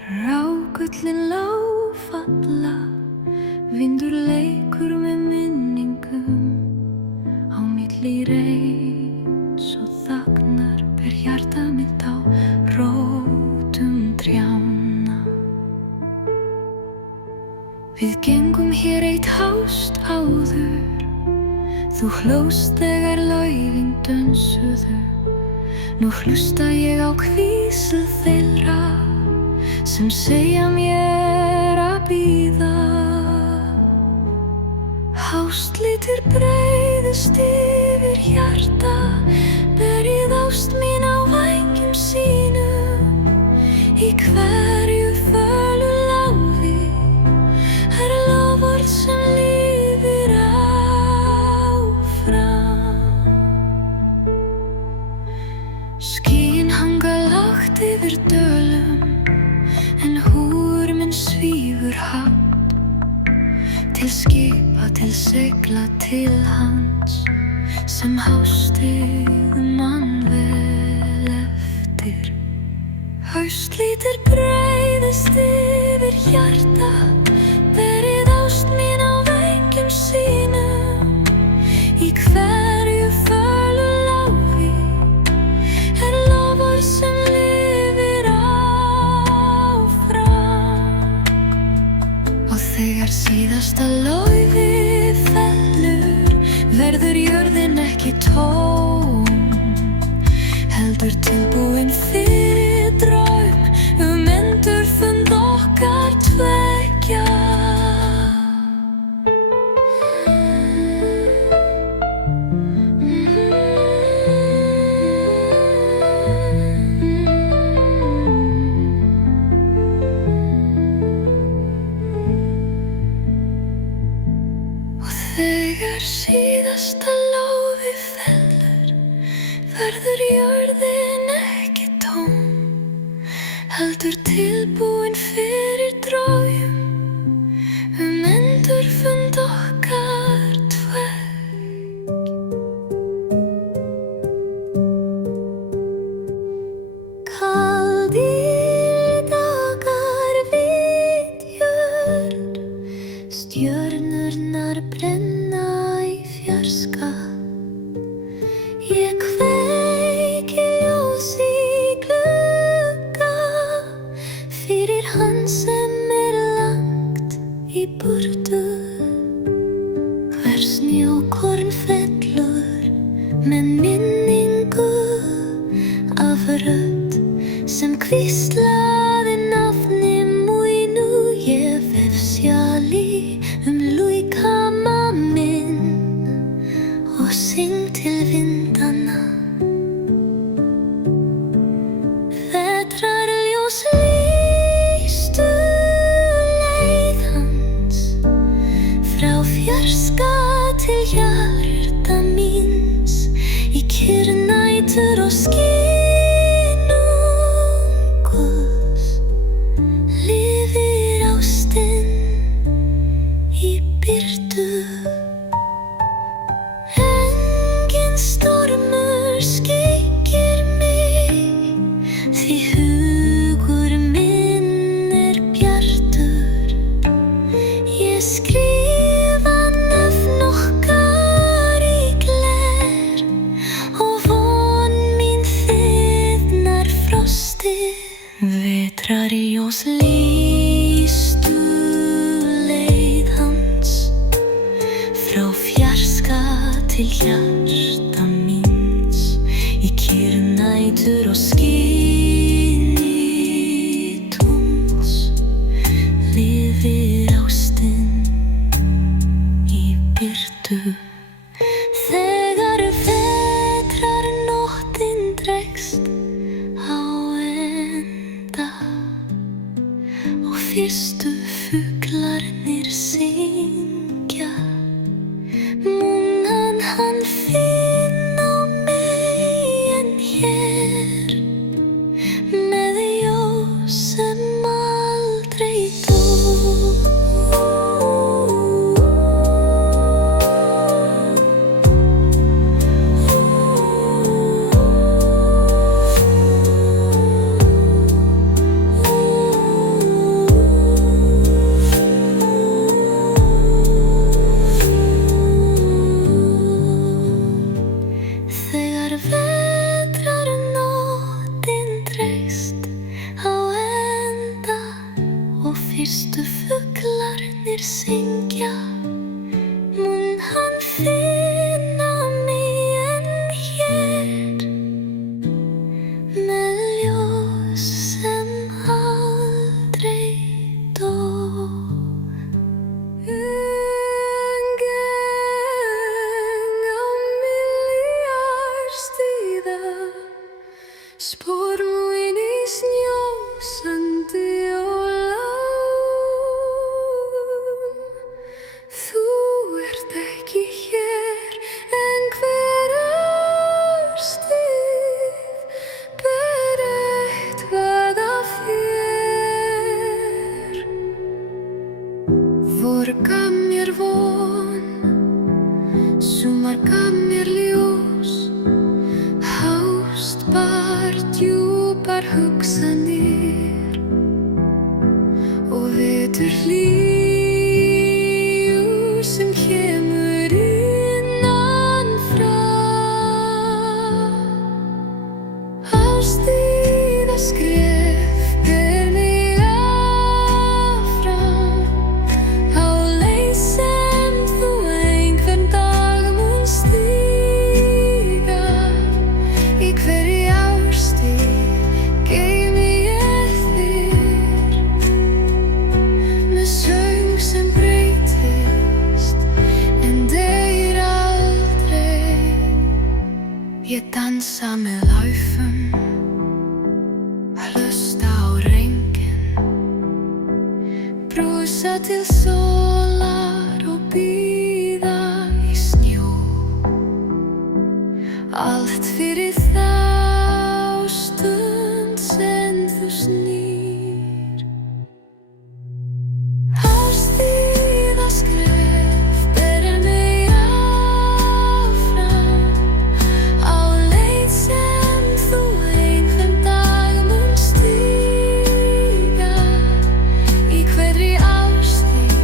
Rákullin lágfalla, vindur leikur með minningum, á milli reits og þagnar ber hjarta mitt á rótum trjánna. Við gengum hér eitt hást áður, þú hlóst þegar laufin dönsuðu. Nú hlusta ég á hvísl þeirra sem segja mér að bíða. Hástlitur breiðist yfir hjarta, berið ást mín á vængjum sínum. Í hverju fölu láði er loforð sem lifir áfram. Skýin hanga lágt yfir dölum, en húr minn svífur hátt, til skipa, til segla, til hans sem hástið mann vel eftir. Haustlítur breiðist yfir hjarta, berið ást mín á vængjum sínum. síðasta laufið fellur, verður jörðin ekki tóm, heldur tilbúin fyrir draum endurfund okkar tveggja. Þegar síðasta lófið fellur, verður jörðin ekki tóm, heldur tilbúin fyrir draum endurfund okkar tveggja. Kaldir dagar við jörð, stjörnurnar brenna í fjarska. Ég kveiki ljós í glugga fyrir hann sem langt í burtu. Hver snjókorn fellur með minningu af rödd sem hvíslaði nafni mínu. Ég vefsjali líkama minn og syng til vindanna. Vetrarljós lýstu leið hans frá fjarska til hjarta míns í kyrrnætur og skynungus lifir ástin í birtu. Enginn stormur skeykir mig, því hugur minn bjartur. Ég skrifa nöfn okkar í gler og von mín þiðnar frostið. Vetrarljós lýstu leið hans frá fjarska til hjarta míns í kyrrnætur og skini tungls lifir ástin í birtu. Þegar vetrarnóttin dregst á enda og fyrstu fuglarnir syngja, mun hann finna mig en hér með ljós sem aldrei dó. Þegar vetrarnóttin dregst á enda og fyrstu fuglarnir syngja, mun hann finna mig en hér með ljós sem aldrei dó. Spor mín í snjó, sandi og lám. Þú ert ekki hér, en hver árstíð ber eitthvað af þér. Vor gaf mér von, sumar gaf mér ljós, hást bar djúpar hugsanir og vetur hlýju sem kemur innan frá. Ástíða skref ber mig áfram á leið dansa með laufum, hlusta á regninn, brosa til sólar og bíða í snjó. Allt fyrir þá stund sem þú snýr. Árstíða skref bera mig áfram á leið sem þú einhvern dag mun stíga. Í hverri árstíð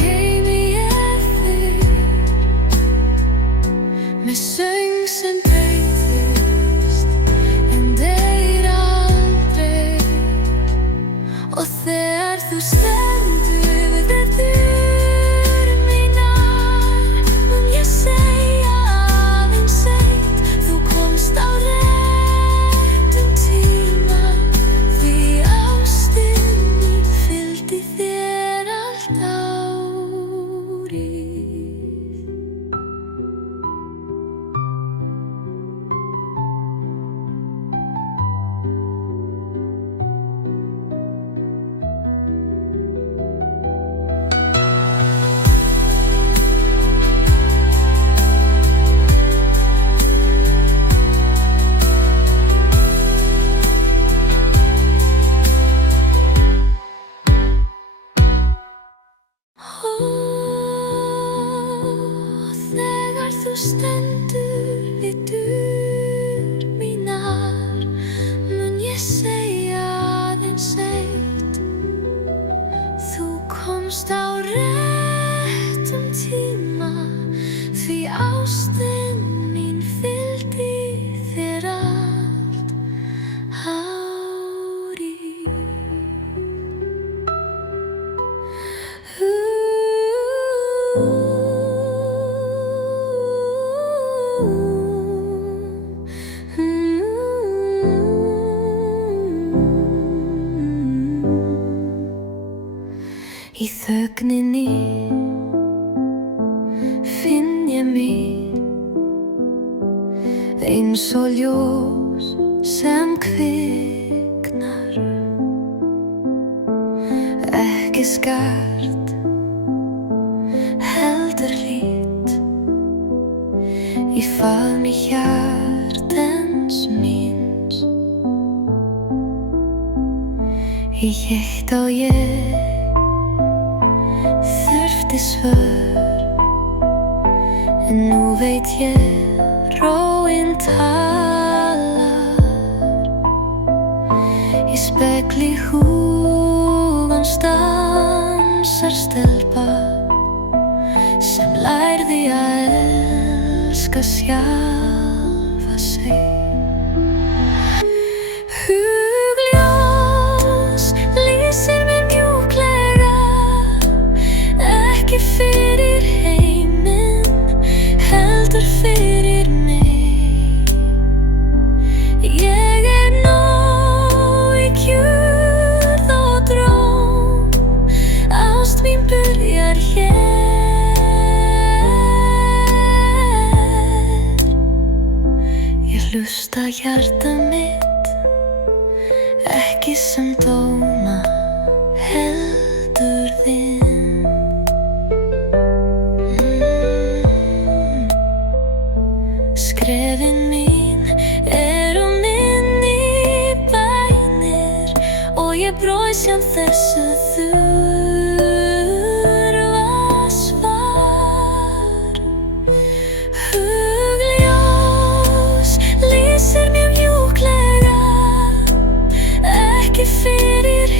geymi ég þig með söng sem breytist en deyr aldrei. Og þegar þú stendur við dyr mínar mun ég segja aðeins eitt: þú komst á réttum tíma, því ástin mín fylgdi þér allt árið. Þegar þú stendur við dyr mínar mun ég segja aðeins eitt: þú komst á réttum tíma, því ástin mín fylgdi þér allt árið. Í þögninni finn ég mig eins og ljós sem kviknar, ekki skart heldur hlýtt í faðmi hjartans míns. Í eitt á ég þurfti svör, en nú veit ég róin talar. Í spegli hugans dansar stelpa sem lærði að elska sjálfa sig. Hugljós lýsir mér mjúklega, ekki fyrir heiminn, heldur fyrir mig. Ég nóg í kjörð og dróm, ást mín byrjar hér. Ég hlusta hjarta mitt, ekki sem dóma, heldur þinn. Skrefin mín eru minni bænir og ég brosi þessu þurfa svar. Hugljós lýsir mér mjúklega, ekki fyrir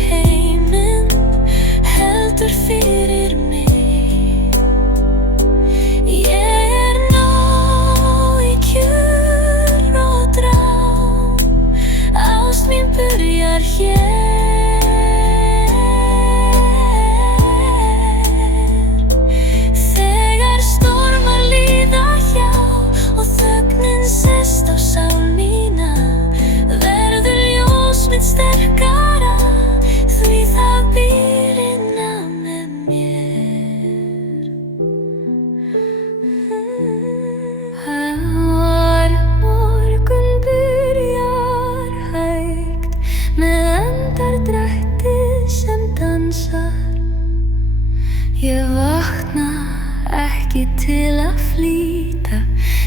ekki til að flýta,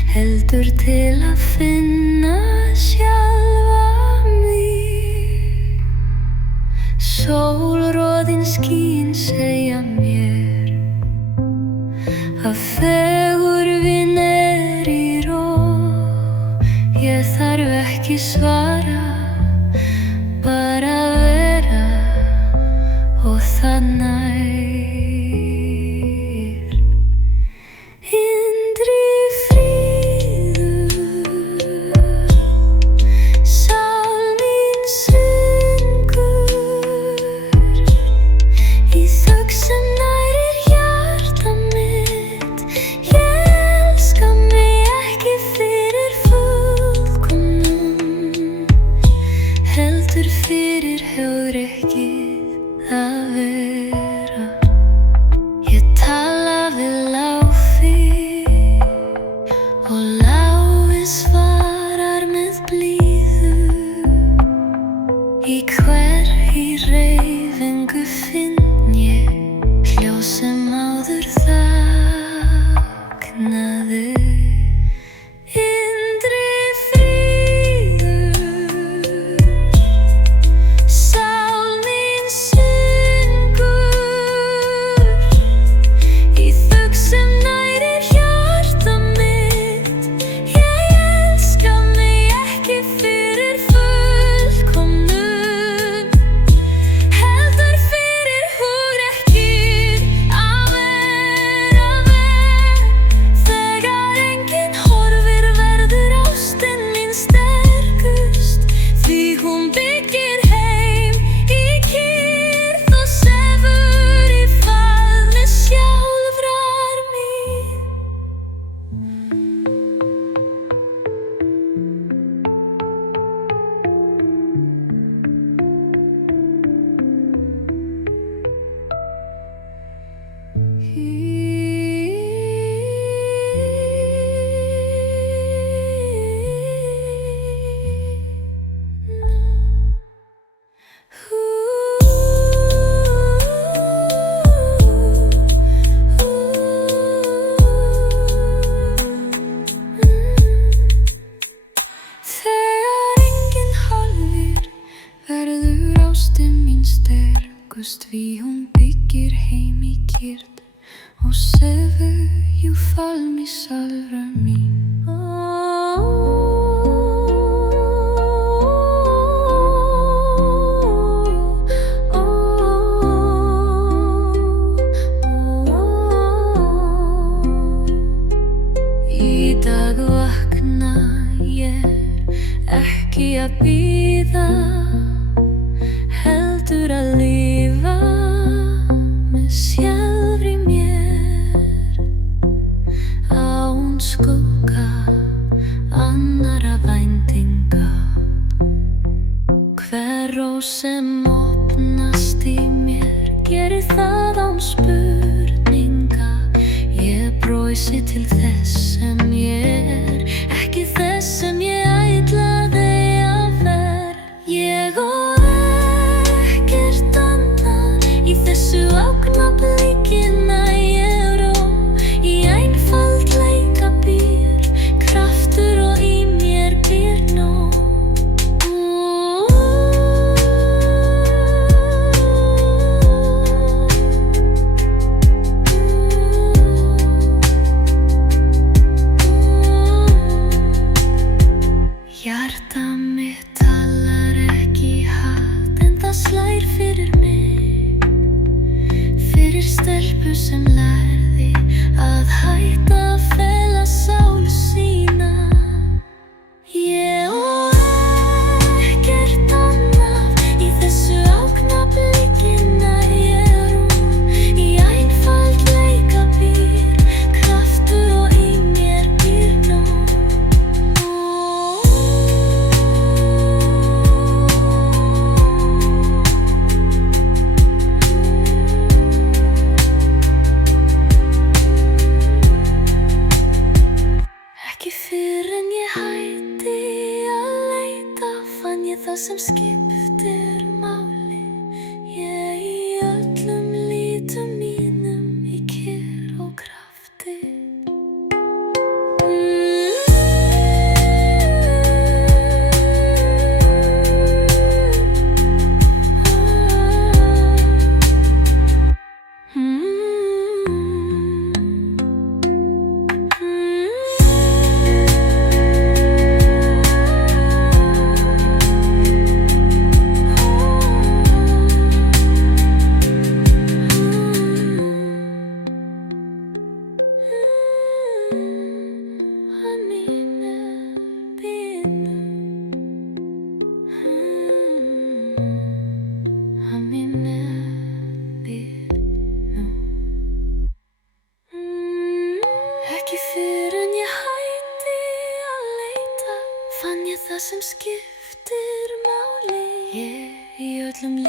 heldur til að finna sjálfa mig. Sólroðin skín segja mér að fegurðin í ró. Ég þarf ekki svara, bara vera og það nægir. Innri fríður, sál mín syngur í þögn sem nærir hjarta mitt. Ég elska mig ekki fyrir fullkomnun, heldur fyrir hugrekkið að vera. Ég tala við Láfi og Láfi svarar með blíðu. Í hverri hreyfingu finn ég hljóð sem áður þagnaði. Innri fríður, sál mín syngur í þögn sem nærir hjarta mitt. Ég elska mig ekki fyrir fullkomnun, heldur fyrir hugrekkið að vera með. Þegar enginn horfir verður ástin mín sterkust, því hún byggir heim í kyrrð og sefur í faðmi sjálfrar mín. Þegar enginn horfir verður ástin mín sterkust, því hún byggir heim í kyrrð og sefur í faðmi sjálfrar mín. Í dag vakna ég ekki að bíða, heldur að lifa með sjálfri mér, án skugga annarra væntinga. Hver rós sem opnast í mér gerir það án spurninga. Ég brosi til þess sem ég er, ekki þess sem ég ætlaði að vera. Ég og ekkert annað í þessu augnabliki nægir ró. Í einfaldleika býr kraftur og í mér býr nóg. Hjarta mitt talar ekki hátt, en það slær fyrir mig, fyrir stelpu sem lærði að hætta að fela sál sína. Ég og ekkert annað í þessu augnabliki nægir ró. Í einfaldleika býr kraftur og í mér býr nóg. Ekki fyrr en ég hætti Ekki fyrr en ég hætti að leita fann ég það sem skiptir máli. Ég í öllum